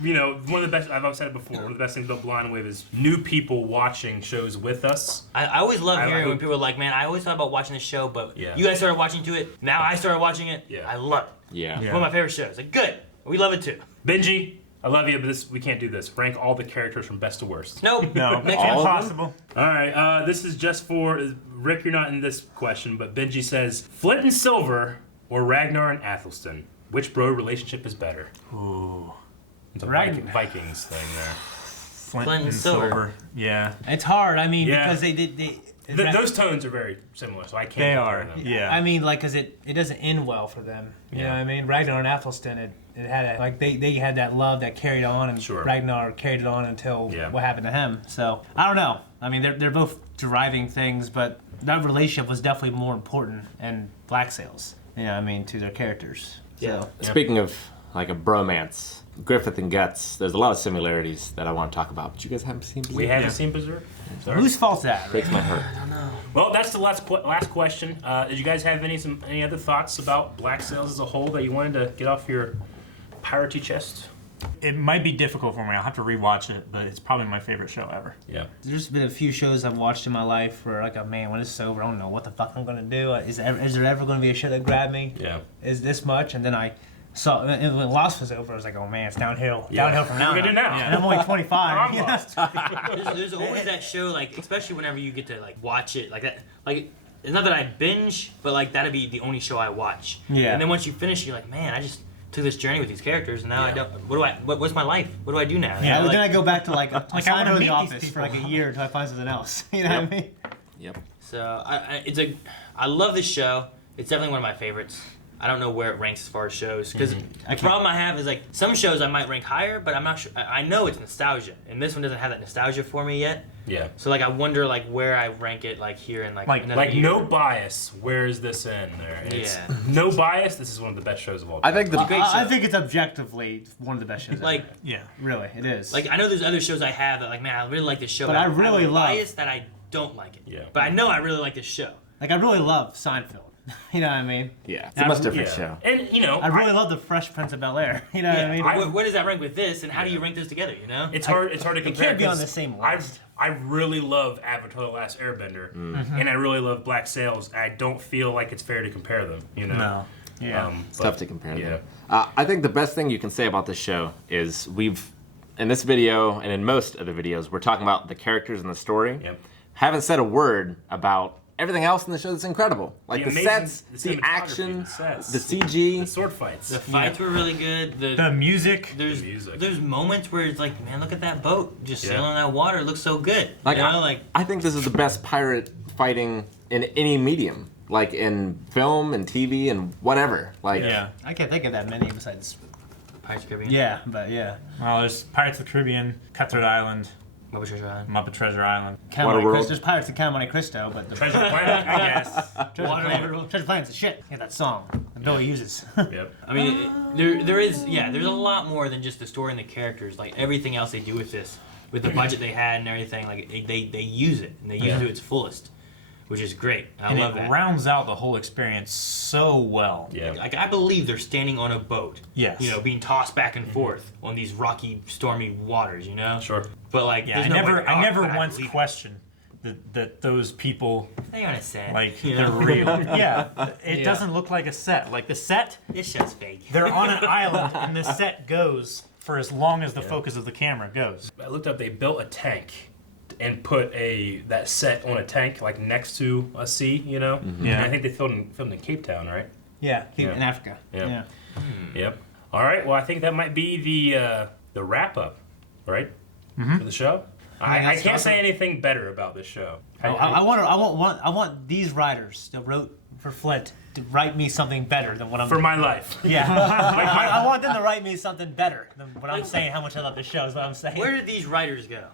You know, one of the best, I've said it before, one of the best things about Blind Wave is new people watching shows with us. I always love I hearing when hope- people are like, man, I always thought about watching this show, but Yeah. you guys started watching to it. Now I started watching it. Yeah. I love it. Yeah. Yeah. One of my favorite shows. Like, good. We love it too. Benji, I love you, but we can't do this. Rank all the characters from best to worst. Nope. No, Next all one. of them? impossible. All right, this is just for, Rick, you're not in this question, but Benji says, Flint and Silver or Ragnar and Athelstan? Which bro relationship is better? Ooh. It's a Ragnar. Vikings thing there. Flint and Silver. Yeah. It's hard. I mean, Yeah. because they Those tones are very similar, so I can't They compare are. them. Yeah. I mean, like, cause it doesn't end well for them. You know what I mean? Ragnar and Athelstan, it had a, like they had that love that carried on, and Sure. Ragnar carried it on until Yeah. what happened to him. So I don't know. I mean, they're both deriving things, but that relationship was definitely more important in Black Sails. You know what I mean, to their characters. Yeah. So, Speaking of like a bromance, Griffith and Guts, there's a lot of similarities that I want to talk about, but you guys haven't seen We Berserk? haven't seen Berserk? Sorry. whose fault's that? Breaks my heart. Well, that's the last question. Did you guys have any other thoughts about Black Sails as a whole that you wanted to get off your piratey chest? It might be difficult for me. I'll have to rewatch it, but it's probably my favorite show ever. Yeah. There's been a few shows I've watched in my life where, like, oh man, when it's over, I don't know what the fuck I'm gonna do. Is there ever gonna be a show that grabbed me? Yeah. Is this much? And then I saw, and when Lost was over, I was like, oh man, it's downhill. Yeah. Downhill from now What are we on. gonna do now? And I'm only 25. I'm you know? lost. There's always that show, like, especially whenever you get to like watch it like that. Like it's not that I binge, but like that'd be the only show I watch. Yeah. And then once you finish, you're like, man, I just took this journey with these characters, and now I don't. What's my life? What do I do now? Yeah, You know, then I go back to like I I wanna go to meet the these office for people. like a year until I find something else. You know what I mean? Yep. So I love this show. It's definitely one of my favorites. I don't know where it ranks as far as shows, because the problem I have is like some shows I might rank higher, but I'm not sure. I know it's nostalgia, and this one doesn't have that nostalgia for me yet. Yeah. So like I wonder like where I rank it like here and like another Like year. no bias. Where is this in there? It's Yeah. No bias. This is one of the best shows of all time. I think the great show. I think it's objectively one of the best shows. Like ever. Yeah. Really, it is. I know there's other shows I have that like man I really like this show, But I really have a love- bias that I don't like it. Yeah. But I know I really like this show. like I really love Seinfeld. You know what I mean? yeah, it's a much different Yeah. show. And you know, I really love the Fresh Prince of Bel-Air. You know what I mean? Where does that rank with this, and how do you rank those together? You know? it's hard. It's hard to It compare. can't be on 'cause the same I list. I really love Avatar: The Last Airbender, and I really love Black Sails. I don't feel like it's fair to compare them. You know. No. Yeah. It's tough to compare Yeah. them. I think the best thing you can say about this show is in this video and in most of the videos, we're talking about the characters and the story. Yep. Haven't said a word about everything else in the show that's incredible. Like the amazing- sets, the the cinematography, action, the sets, the CG. the sword fights. The fights were really good. The music. There's music. there's moments where it's like, man, look at that boat just Yeah. sailing on that water. It looks so good. Like, you know, like I think this is the best pirate fighting in any medium, like in film and TV and whatever. Like, Yeah. I can't think of that many besides. Pirates of the Caribbean. Yeah, but yeah. Well, there's Pirates of the Caribbean, Cutthroat Island, What was your Island? Muppet Treasure Island. Count Monte Waterworld. Cristo. There's Pirates of Count Monte Cristo, but the Treasure Planet, I guess. Treasure Planet's the shit. Yeah, that song that Billy uses. Yep. I mean, there's a lot more than just the story and the characters. Like everything else they do with this, with the budget they had and everything, like they use it and they use it to its fullest, which is great. I And love it that. rounds out the whole experience so well. Yeah. Like I believe they're standing on a boat. Yes. You know, being tossed back and forth on these rocky, stormy waters. You know. Sure. But like, Yeah, there's I no way never, to I rock, never but once believe it. questioned that those people, They on a set. like, you they're know? real. Yeah, it Yeah. doesn't look like a set. Like the set, This show's fake. they're on an island, and the set goes for as long as the focus of the camera goes. I looked up. They built a tank and put that set on a tank like next to a sea. You know. Yeah. And I think they filmed in Cape Town, right? Yeah, Yeah. in Africa. Yeah. Yep. All right. Well, I think that might be the wrap up, right? For the show. I that's can't say awesome. anything better about this show. I want these writers that wrote for Flint to write me something better than what I'm. for my life. Yeah. I want them to write me something better than what I'm saying. How much I love the show is what I'm saying. Where did these writers go?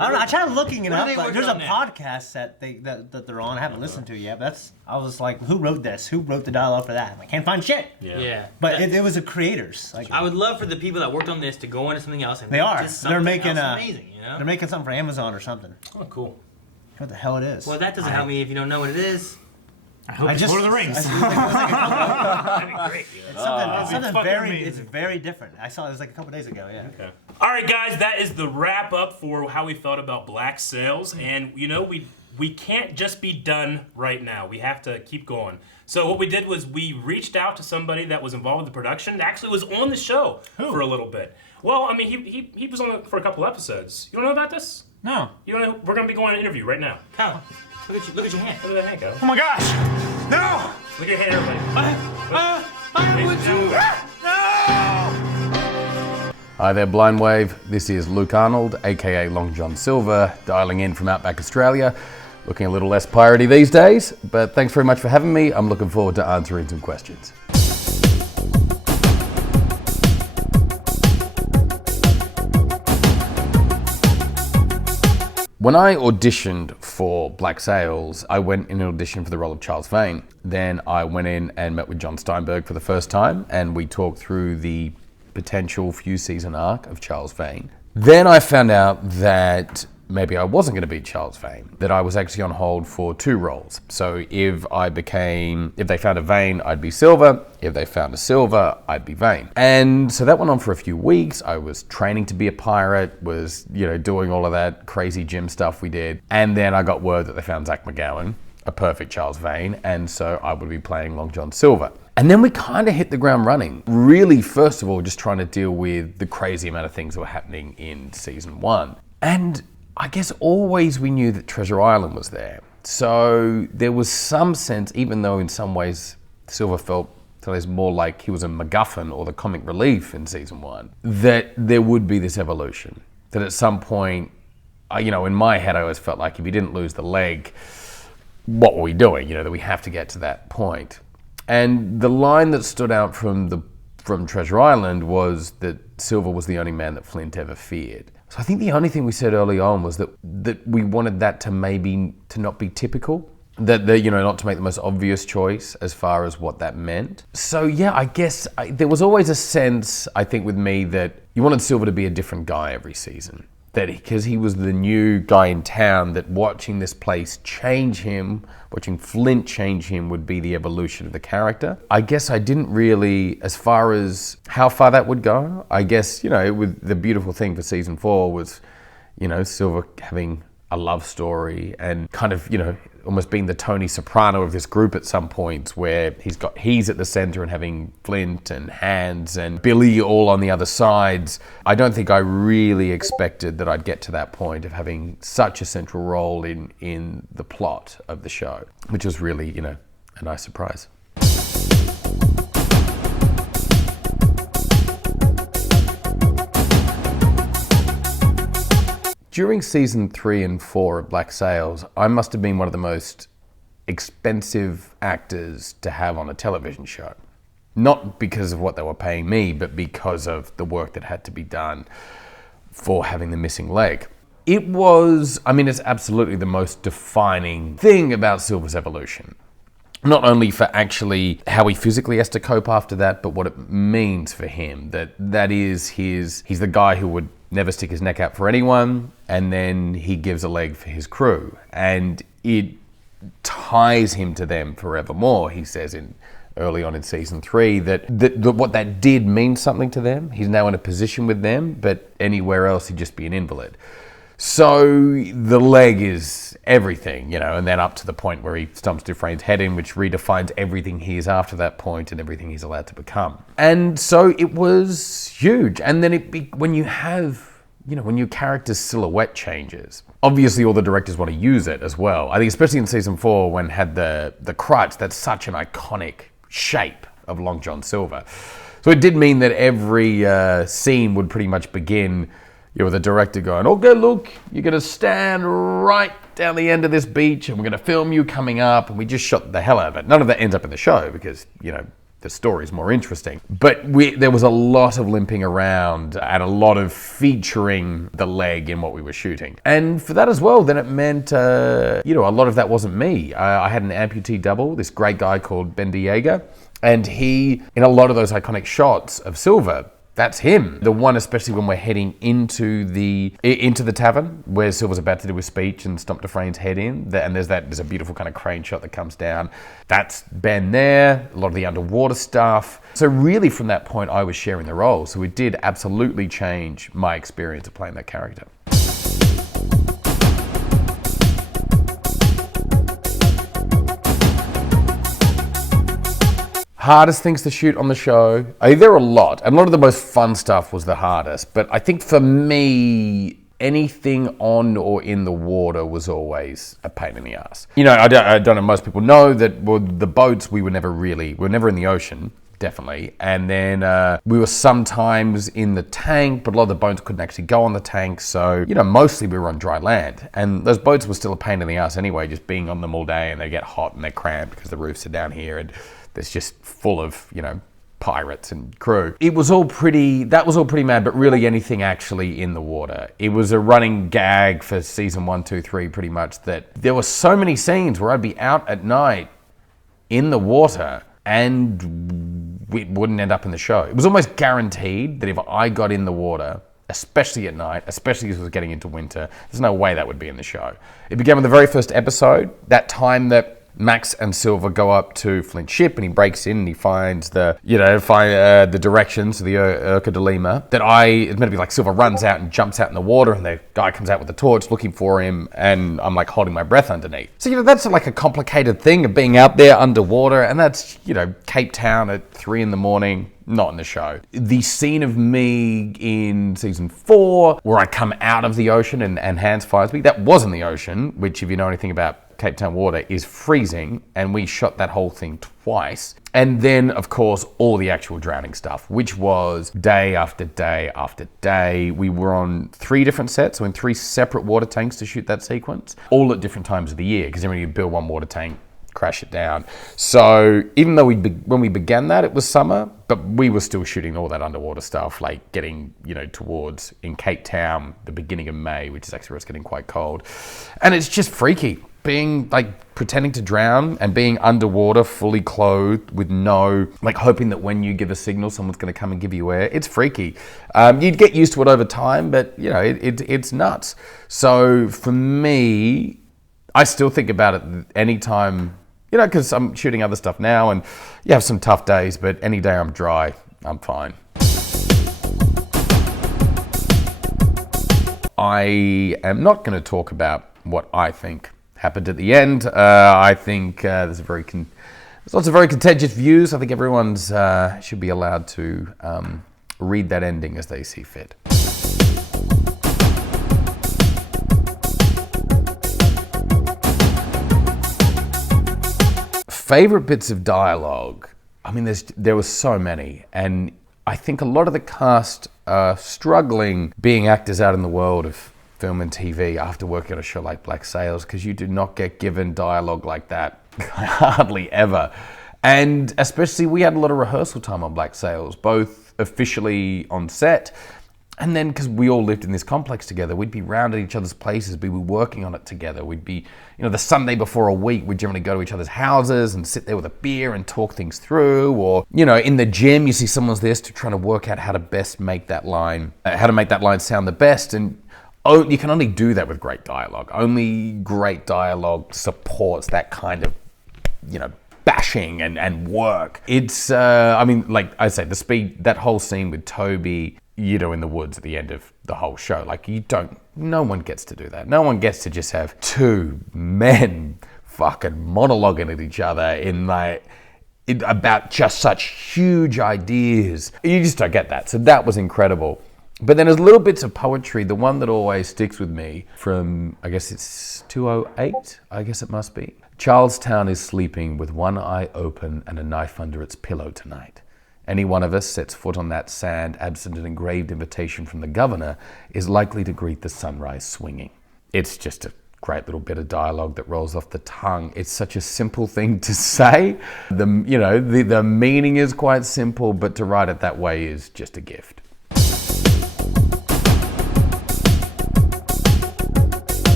I don't know. I tried looking it What are up, they but working there's a on now? podcast that they're on. I haven't listened to yet. But I was like, who wrote this? Who wrote the dialogue for that? I can't find shit. Yeah. But it was a creators. Like I would love for the people that worked on this to go into something else. And They make are. just They're something making else amazing. You know. they're making something for Amazon or something. Oh, cool. What the hell it is? Well, that doesn't help me if you don't know what it is. I hope I it's just Lord of the Rings. it was like a couple- That'd be great. it's something fucking very. amazing. It's very different. I saw it was like a couple days ago. Yeah. Okay. All right, guys, that is the wrap up for how we felt about Black Sails, and you know we can't just be done right now. We have to keep going. So what we did was we reached out to somebody that was involved with the production. That actually was on the show for a little bit. Well, I mean, he was on it for a couple episodes. You don't know about this? No. You don't know? We're gonna be going on an interview right now. Kyle, look at your hand. Look at that hand go. Oh my gosh! No! Look at your hand, everybody. Hi there, Blind Wave. This is Luke Arnold, aka Long John Silver, dialing in from Outback Australia. Looking a little less piratey these days, but thanks very much for having me. I'm looking forward to answering some questions. When I auditioned for Black Sails, I went in an audition for the role of Charles Vane. Then I went in and met with John Steinberg for the first time, and we talked through the potential few season arc of Charles Vane. Then I found out that maybe I wasn't going to be Charles Vane, that I was actually on hold for two roles. So if they found a Vane, I'd be Silver. If they found a Silver, I'd be Vane. And so that went on for a few weeks. I was training to be a pirate, was, doing all of that crazy gym stuff we did. And then I got word that they found Zach McGowan, a perfect Charles Vane, and so I would be playing Long John Silver. And then we kind of hit the ground running. Really, first of all, just trying to deal with the crazy amount of things that were happening in season one. And I guess always we knew that Treasure Island was there. So there was some sense, even though in some ways Silver felt more like he was a MacGuffin or the comic relief in season 1, that there would be this evolution. That at some point, in my head, I always felt like if he didn't lose the leg, what were we doing? That we have to get to that point. And the line that stood out from Treasure Island was that Silver was the only man that Flint ever feared. So I think the only thing we said early on was that we wanted that to not be typical. That not to make the most obvious choice as far as what that meant. So yeah, I guess there was always a sense, I think, with me that you wanted Silver to be a different guy every season. That because he was the new guy in town, that watching this place change him, watching Flint change him would be the evolution of the character. I guess I didn't really, as far as how far that would go, I guess, with the beautiful thing for season 4 was, Silver having a love story and kind of, almost being the Tony Soprano of this group at some points, where he's at the center and having Flint and Hans and Billy all on the other sides. I don't think I really expected that I'd get to that point of having such a central role in the plot of the show, which was really, a nice surprise. During season 3 and 4 of Black Sails, I must have been one of the most expensive actors to have on a television show. Not because of what they were paying me, but because of the work that had to be done for having the missing leg. It was, it's absolutely the most defining thing about Silver's evolution. Not only for actually how he physically has to cope after that, but what it means for him. That is he's the guy who would never stick his neck out for anyone, and then he gives a leg for his crew. And it ties him to them forevermore. He says early on in season 3 that what that did mean something to them. He's now in a position with them, but anywhere else he'd just be an invalid. So the leg is everything, and then up to the point where he stomps Dufresne's head in, which redefines everything he is after that point and everything he's allowed to become. And so it was huge. And then when you have, when your character's silhouette changes, obviously all the directors want to use it as well. I think especially in season 4 when had the crutch, that's such an iconic shape of Long John Silver. So it did mean that every scene would pretty much begin with the director going, okay, look, you're going to stand right down the end of this beach and we're going to film you coming up. And we just shot the hell out of it. None of that ends up in the show because, the story is more interesting. But there was a lot of limping around and a lot of featuring the leg in what we were shooting. And for that as well, then it meant, a lot of that wasn't me. I had an amputee double, this great guy called Ben Diego. And he, in a lot of those iconic shots of Silver, that's him. The one, especially when we're heading into the tavern where Silver's about to do his speech and stomp Dufresne's head in. And there's a beautiful kind of crane shot that comes down. That's Ben there, a lot of the underwater stuff. So really from that point, I was sharing the role. So it did absolutely change my experience of playing that character. Hardest things to shoot on the show. There were a lot, and a lot of the most fun stuff was the hardest. But I think for me, anything on or in the water was always a pain in the ass. I don't know, most people know that the boats, we were never in the ocean, definitely. And then we were sometimes in the tank, but a lot of the boats couldn't actually go on the tank. So, mostly we were on dry land. And those boats were still a pain in the ass anyway, just being on them all day, and they get hot and they're cramped because the roofs are down here. And it's just full of, pirates and crew. That was all pretty mad, but really anything actually in the water. It was a running gag for season 1, 2, 3, pretty much, that there were so many scenes where I'd be out at night in the water and it wouldn't end up in the show. It was almost guaranteed that if I got in the water, especially at night, especially as it was getting into winter, there's no way that would be in the show. It began with the very first episode, that time that Max and Silver go up to Flint's ship and he breaks in and he finds the directions to the Urca de Lima. It's meant to be like Silver runs out and jumps out in the water and the guy comes out with a torch looking for him and I'm like holding my breath underneath. So, that's like a complicated thing of being out there underwater, and that's, Cape Town at 3 a.m, not in the show. The scene of me in season 4 where I come out of the ocean and Hans fires me, that was in the ocean, which if you know anything about Cape Town water is freezing, and we shot that whole thing twice. And then, of course, all the actual drowning stuff, which was day after day after day. We were on 3 different sets, so in 3 separate water tanks to shoot that sequence, all at different times of the year, because then when you build one water tank, crash it down. So even though when we began that, it was summer, but we were still shooting all that underwater stuff, like getting, towards in Cape Town, the beginning of May, which is actually where it's getting quite cold. And it's just freaky. Being pretending to drown and being underwater, fully clothed with hoping that when you give a signal, someone's going to come and give you air. It's freaky. You'd get used to it over time, but it's nuts. So for me, I still think about it anytime, because I'm shooting other stuff now and you have some tough days, but any day I'm dry, I'm fine. I am not going to talk about what I think happened at the end. I think there's lots of very contentious views. I think everyone's should be allowed to read that ending as they see fit. Favorite bits of dialogue? I mean, there were so many, and I think a lot of the cast are struggling being actors out in the world of film and TV after working on a show like Black Sails, because you do not get given dialogue like that hardly ever. And especially we had a lot of rehearsal time on Black Sails, both officially on set, and then because we all lived in this complex together, we'd be round at each other's places, we'd be working on it together. We'd be, the Sunday before a week, we'd generally go to each other's houses and sit there with a beer and talk things through. Or, in the gym, you see someone's there trying to work out how to best make that line, sound the best. And you can only do that with great dialogue. Only great dialogue supports that kind of, bashing and work. It's, like I say, that whole scene with Toby, in the woods at the end of the whole show. No one gets to do that. No one gets to just have 2 men fucking monologuing at each other about just such huge ideas. You just don't get that. So that was incredible. But then there's little bits of poetry. The one that always sticks with me from, I guess it's 208, I guess it must be. Charlestown is sleeping with one eye open and a knife under its pillow tonight. Any one of us sets foot on that sand, absent an engraved invitation from the governor, is likely to greet the sunrise swinging. It's just a great little bit of dialogue that rolls off the tongue. It's such a simple thing to say. The meaning is quite simple, but to write it that way is just a gift.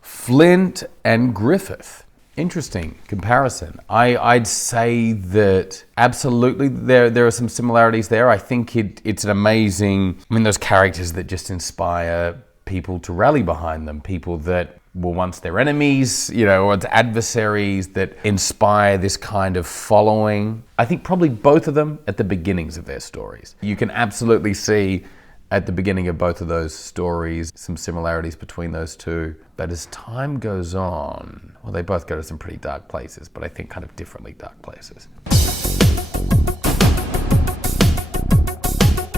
Flint and Griffith. Interesting comparison. I'd say that absolutely there are some similarities there. I think it's an amazing, those characters that just inspire people to rally behind them, people that were once their enemies, or adversaries, that inspire this kind of following. I think probably both of them at the beginnings of their stories. You can absolutely see at the beginning of both of those stories some similarities between those two. But as time goes on, well, they both go to some pretty dark places, but I think kind of differently dark places.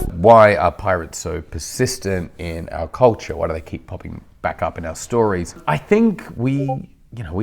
Why are pirates so persistent in our culture? Why do they keep popping back up in our stories? I think we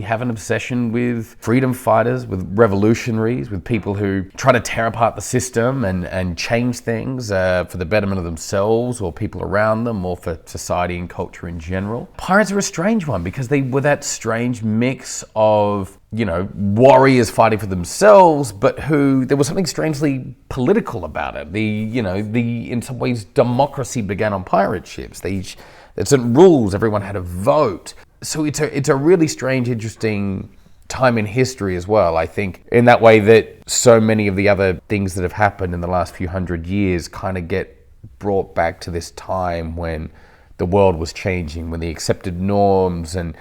have an obsession with freedom fighters, with revolutionaries, with people who try to tear apart the system and change things for the betterment of themselves or people around them or for society and culture in general. Pirates are a strange one because they were that strange mix of, warriors fighting for themselves, but there was something strangely political about it. In some ways, democracy began on pirate ships. There's certain rules, everyone had a vote. So it's a really strange, interesting time in history as well, I think, in that way that so many of the other things that have happened in the last few hundred years kind of get brought back to this time when the world was changing, when the accepted norms and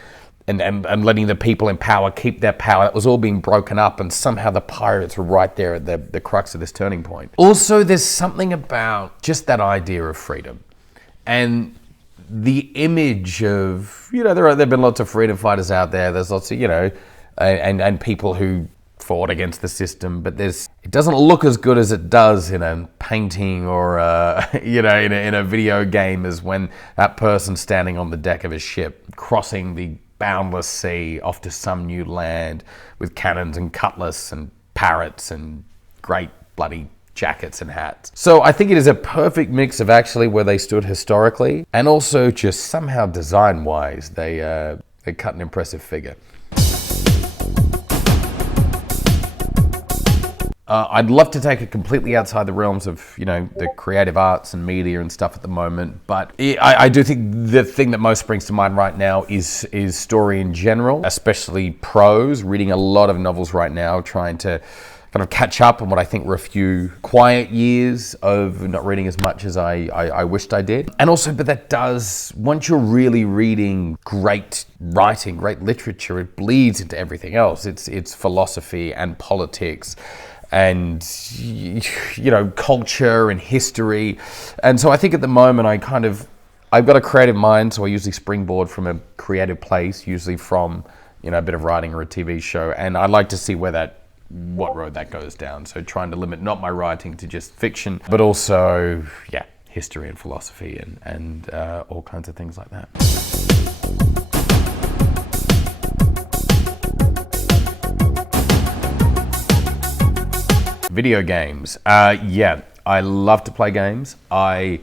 letting the people in power keep their power, that was all being broken up, and somehow the pirates were right there at the crux of this turning point. Also, there's something about just that idea of freedom. And the image of, there have been lots of freedom fighters out there. There's lots of, and people who fought against the system, but it doesn't look as good as it does in a painting or, in a video game as when that person standing on the deck of a ship crossing the boundless sea off to some new land with cannons and cutlass and parrots and great bloody jackets and hats. So I think it is a perfect mix of actually where they stood historically and also just somehow design-wise, they cut an impressive figure. I'd love to take it completely outside the realms of, the creative arts and media and stuff at the moment, but I do think the thing that most springs to mind right now is story in general, especially prose. Reading a lot of novels right now, trying to kind of catch up on what I think were a few quiet years of not reading as much as I wished I did. And also, but that does, once you're really reading great writing, great literature, it bleeds into everything else. It's philosophy and politics and culture and history. And so I think at the moment I've got a creative mind, so I usually springboard from a creative place, usually from a bit of writing or a TV show, and I like to see what road that goes down. So trying to limit not my writing to just fiction, but also history and philosophy and all kinds of things like that. Video games. I love to play games. I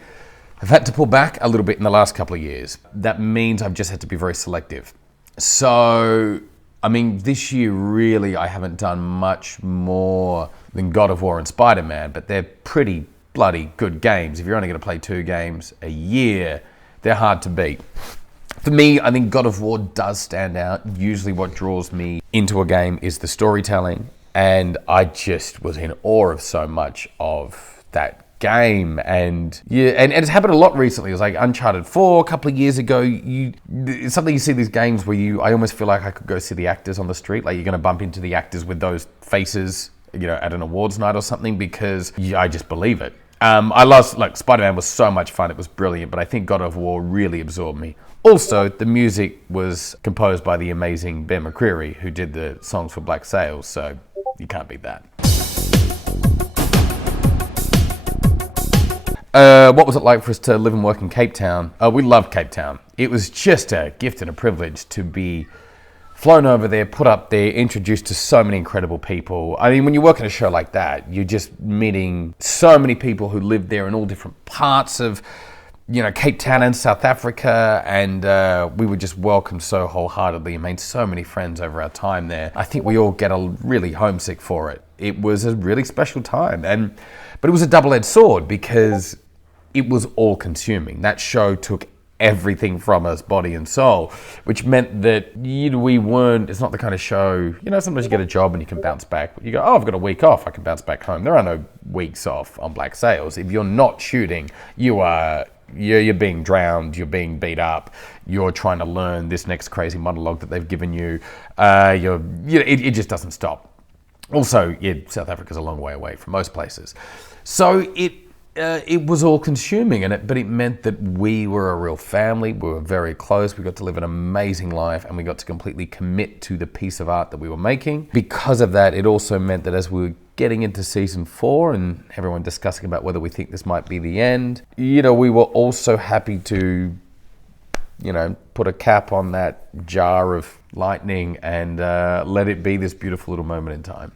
have had to pull back a little bit in the last couple of years. That means I've just had to be very selective. So, this year really I haven't done much more than God of War and Spider-Man, but they're pretty bloody good games. If you're only going to play 2 games a year, they're hard to beat. For me, I think God of War does stand out. Usually what draws me into a game is the storytelling. And I just was in awe of so much of that game. And it's happened a lot recently. It was like Uncharted 4 a couple of years ago. It's something you see these games where I almost feel like I could go see the actors on the street. Like you're going to bump into the actors with those faces, at an awards night or something, because I just believe it. Spider-Man was so much fun. It was brilliant. But I think God of War really absorbed me. Also, the music was composed by the amazing Ben McCreary, who did the songs for Black Sails. So you can't beat that. What was it like for us to live and work in Cape Town? We loved Cape Town. It was just a gift and a privilege to be flown over there, put up there, introduced to so many incredible people. When you work in a show like that, you're just meeting so many people who live there in all different parts of Cape Town and South Africa, and we were just welcomed so wholeheartedly and made so many friends over our time there. I think we all get really homesick for it. It was a really special time, but it was a double-edged sword because it was all-consuming. That show took everything from us, body and soul, which meant that we weren't, it's not the kind of show, sometimes you get a job and you can bounce back. You go, I've got a week off, I can bounce back home. There are no weeks off on Black Sails. If you're not shooting, you're being drowned, you're being beat up, you're trying to learn this next crazy monologue that they've given you. It just doesn't stop. Also, South Africa's a long way away from most places. So it was all consuming, but it meant that we were a real family. We were very close. We got to live an amazing life, and we got to completely commit to the piece of art that we were making. Because of that, it also meant that as we were getting into season 4 and everyone discussing about whether we think this might be the end, we were also happy to, put a cap on that jar of lightning and let it be this beautiful little moment in time.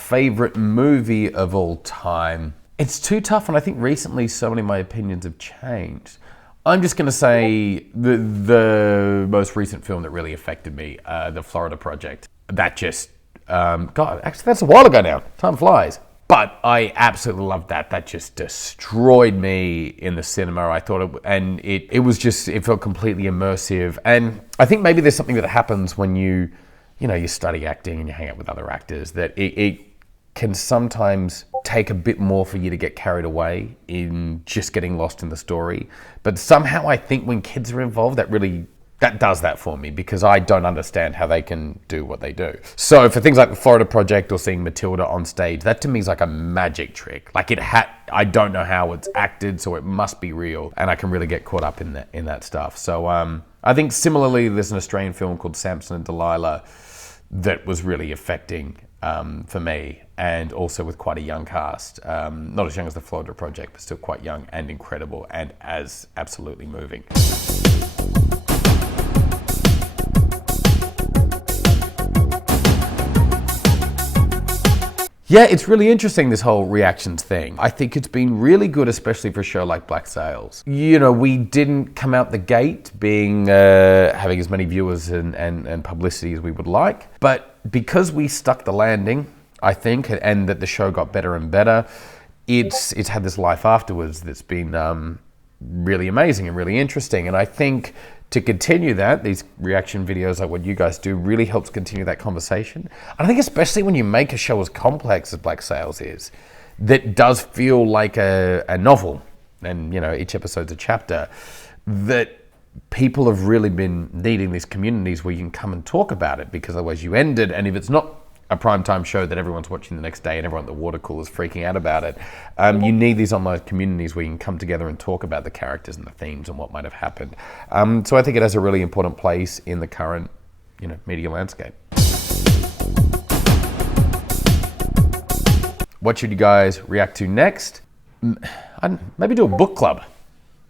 Favorite movie of all time? It's too tough, and I think recently so many of my opinions have changed. I'm just going to say the most recent film that really affected me, The Florida Project. That just, actually that's a while ago now. Time flies. But I absolutely loved that. That just destroyed me in the cinema. I thought it felt completely immersive. And I think maybe there's something that happens when you study acting and you hang out with other actors, that it can sometimes take a bit more for you to get carried away in just getting lost in the story. But somehow I think when kids are involved, that does that for me, because I don't understand how they can do what they do. So for things like the Florida Project or seeing Matilda on stage, that to me is like a magic trick. Like I don't know how it's acted, so it must be real, and I can really get caught up in that stuff. So I think similarly, there's an Australian film called Samson and Delilah that was really affecting. for me, and also with quite a young cast. Not as young as the Florida Project, but still quite young and incredible, and as absolutely moving. Yeah, it's really interesting, this whole reactions thing. I think it's been really good, especially for a show like Black Sails. You know, we didn't come out the gate being having as many viewers and publicity as we would like, but because we stuck the landing, I think, and that the show got better and better, it's had this life afterwards that's been really amazing and really interesting. And I think to continue that, these reaction videos like what you guys do really helps continue that conversation. And I think especially when you make a show as complex as Black Sails is, that does feel like a novel, and you know, each episode's a chapter, that people have really been needing these communities where you can come and talk about it, because otherwise you end it, and if it's not a primetime show that everyone's watching the next day and everyone at the water cooler is freaking out about it, you need these online communities where you can come together and talk about the characters and the themes and what might have happened. So I think it has a really important place in the current, you know, media landscape. What should you guys react to next? Maybe do a book club.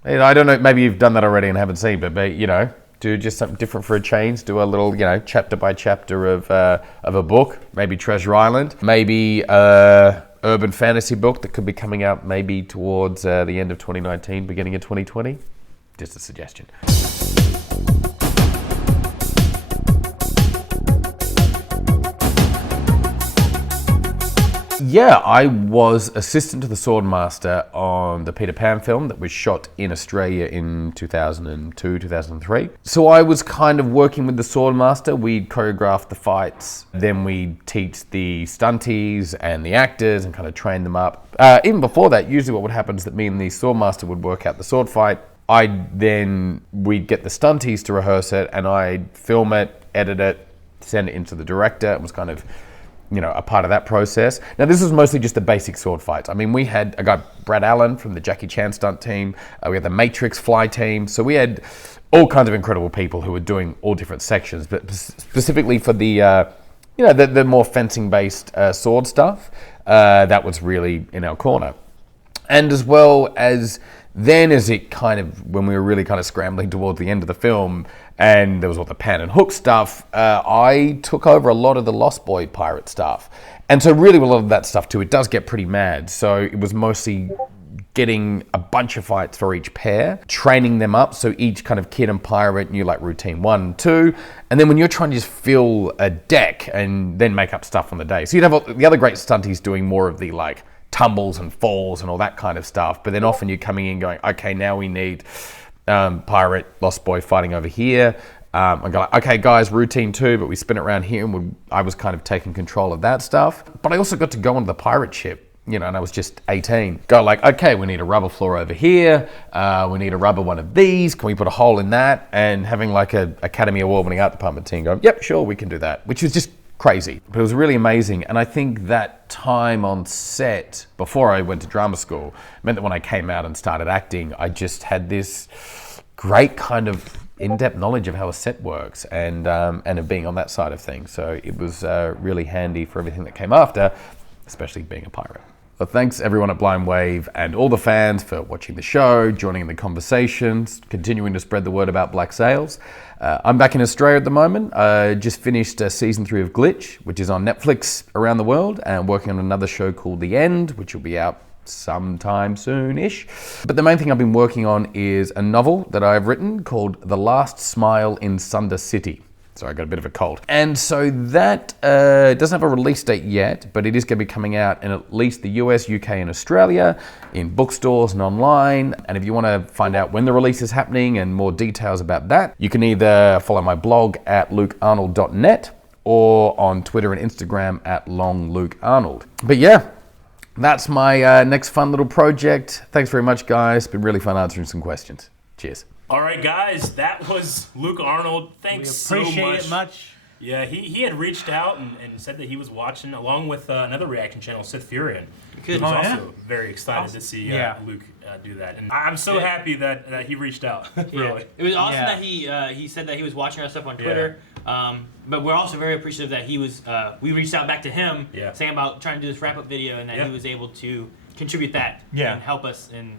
I don't know, maybe you've done that already and haven't seen, but you know, do just something different for a change. Do a little, you know, chapter by chapter of a book. Maybe Treasure Island. Maybe urban fantasy book that could be coming out maybe towards the end of 2019, beginning of 2020. Just a suggestion. Yeah, I was assistant to the Swordmaster on the Peter Pan film that was shot in Australia in 2002, 2003. So I was kind of working with the Swordmaster. We'd choreograph the fights, then we'd teach the stunties and the actors and kind of train them up. Even before that, usually what would happen is that me and the Swordmaster would work out the sword fight. We'd get the stunties to rehearse it, and I'd film it, edit it, send it into the director. It was kind of, you know, a part of that process. Now, this was mostly just the basic sword fights. I mean, we had a guy, Brad Allen, from the Jackie Chan stunt team. We had the Matrix fly team. So we had all kinds of incredible people who were doing all different sections, but specifically for the, you know, the more fencing-based sword stuff, that was really in our corner. And as well as then, as it kind of, when we were really kind of scrambling towards the end of the film, and there was all the pan and hook stuff, I took over a lot of the Lost Boy pirate stuff. And so really with a lot of that stuff too, it does get pretty mad. So it was mostly getting a bunch of fights for each pair, training them up, so each kind of kid and pirate knew like routine 1 and 2, and then when you're trying to just fill a deck and then make up stuff on the day. So you'd have the other great stunties doing more of the like tumbles and falls and all that kind of stuff, but then often you're coming in going, okay, now we need pirate, Lost Boy fighting over here. I go like, okay guys, routine 2, but we spin it around here, and I was kind of taking control of that stuff. But I also got to go onto the pirate ship, you know, and I was just 18. Go like, okay, we need a rubber floor over here, we need a rubber one of these, can we put a hole in that? And having like a Academy Award winning art department team going, yep, sure, we can do that, which was just crazy, but it was really amazing. And I think that time on set before I went to drama school meant that when I came out and started acting, I just had this great kind of in-depth knowledge of how a set works, and of being on that side of things. So it was really handy for everything that came after, especially being a pirate. Well, thanks everyone at Blind Wave and all the fans for watching the show, joining in the conversations, continuing to spread the word about Black Sails. I'm back in Australia at the moment. I just finished season 3 of Glitch, which is on Netflix around the world, and working on another show called The End, which will be out sometime soon-ish. But the main thing I've been working on is a novel that I've written called The Last Smile in Sunder City. Sorry, I got a bit of a cold. And so that doesn't have a release date yet, but it is going to be coming out in at least the US, UK, and Australia, in bookstores and online. And if you want to find out when the release is happening and more details about that, you can either follow my blog at lukearnold.net or on Twitter and Instagram at longlukearnold. But yeah, that's my next fun little project. Thanks very much, guys. It's been really fun answering some questions. Cheers. All right, guys, that was Luke Arnold. Thanks so much. We appreciate it much. Yeah, he had reached out and said that he was watching along with another reaction channel, Sith Furion. He was also very excited to see Luke do that, and I'm so happy that he reached out. Really, it was awesome that he said that he was watching our stuff on Twitter. But we're also very appreciative that he was. We reached out back to him saying about trying to do this wrap up video, and that he was able to contribute that and help us in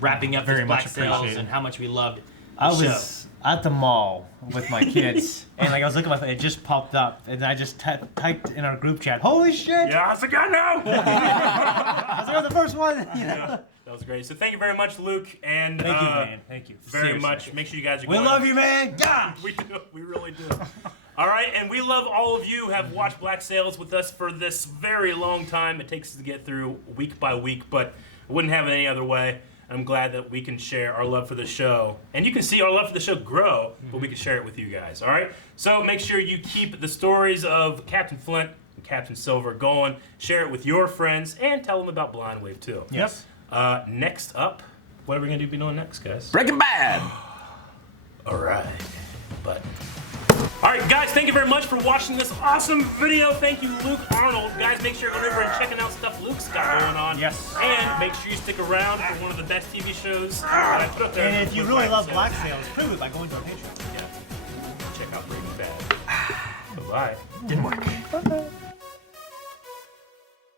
wrapping up this Black Sails and how much we loved. I was at the mall with my kids, and like I was looking at my phone, it just popped up, and I just typed in our group chat, "Holy shit!" Yeah, I was like, I know. I was like, "I'm the first one." Yeah, that was great. So thank you very much, Luke, and thank you, man. Thank you very much. Make sure you guys are. We love you, man. Yeah, we do. We really do. All right, and we love all of you who have watched Black Sails with us for this very long time. It takes us to get through week by week, but I wouldn't have it any other way. I'm glad that we can share our love for the show. And you can see our love for the show grow, but we can share it with you guys, all right? So make sure you keep the stories of Captain Flint and Captain Silver going. Share it with your friends, and tell them about Blind Wave, too. Yes. Next up, what are we going to be doing next, guys? Breaking Bad! All right. All right, guys, thank you very much for watching this awesome video. Thank you, Luke Arnold. Guys, make sure you're going over and checking out stuff Luke's got going on. Yes. And make sure you stick around for one of the best TV shows that I put up there. And if you really love Black Sails, prove it by going to our Patreon. Yeah. Check out Breaking Bad. Bye-bye. Didn't work.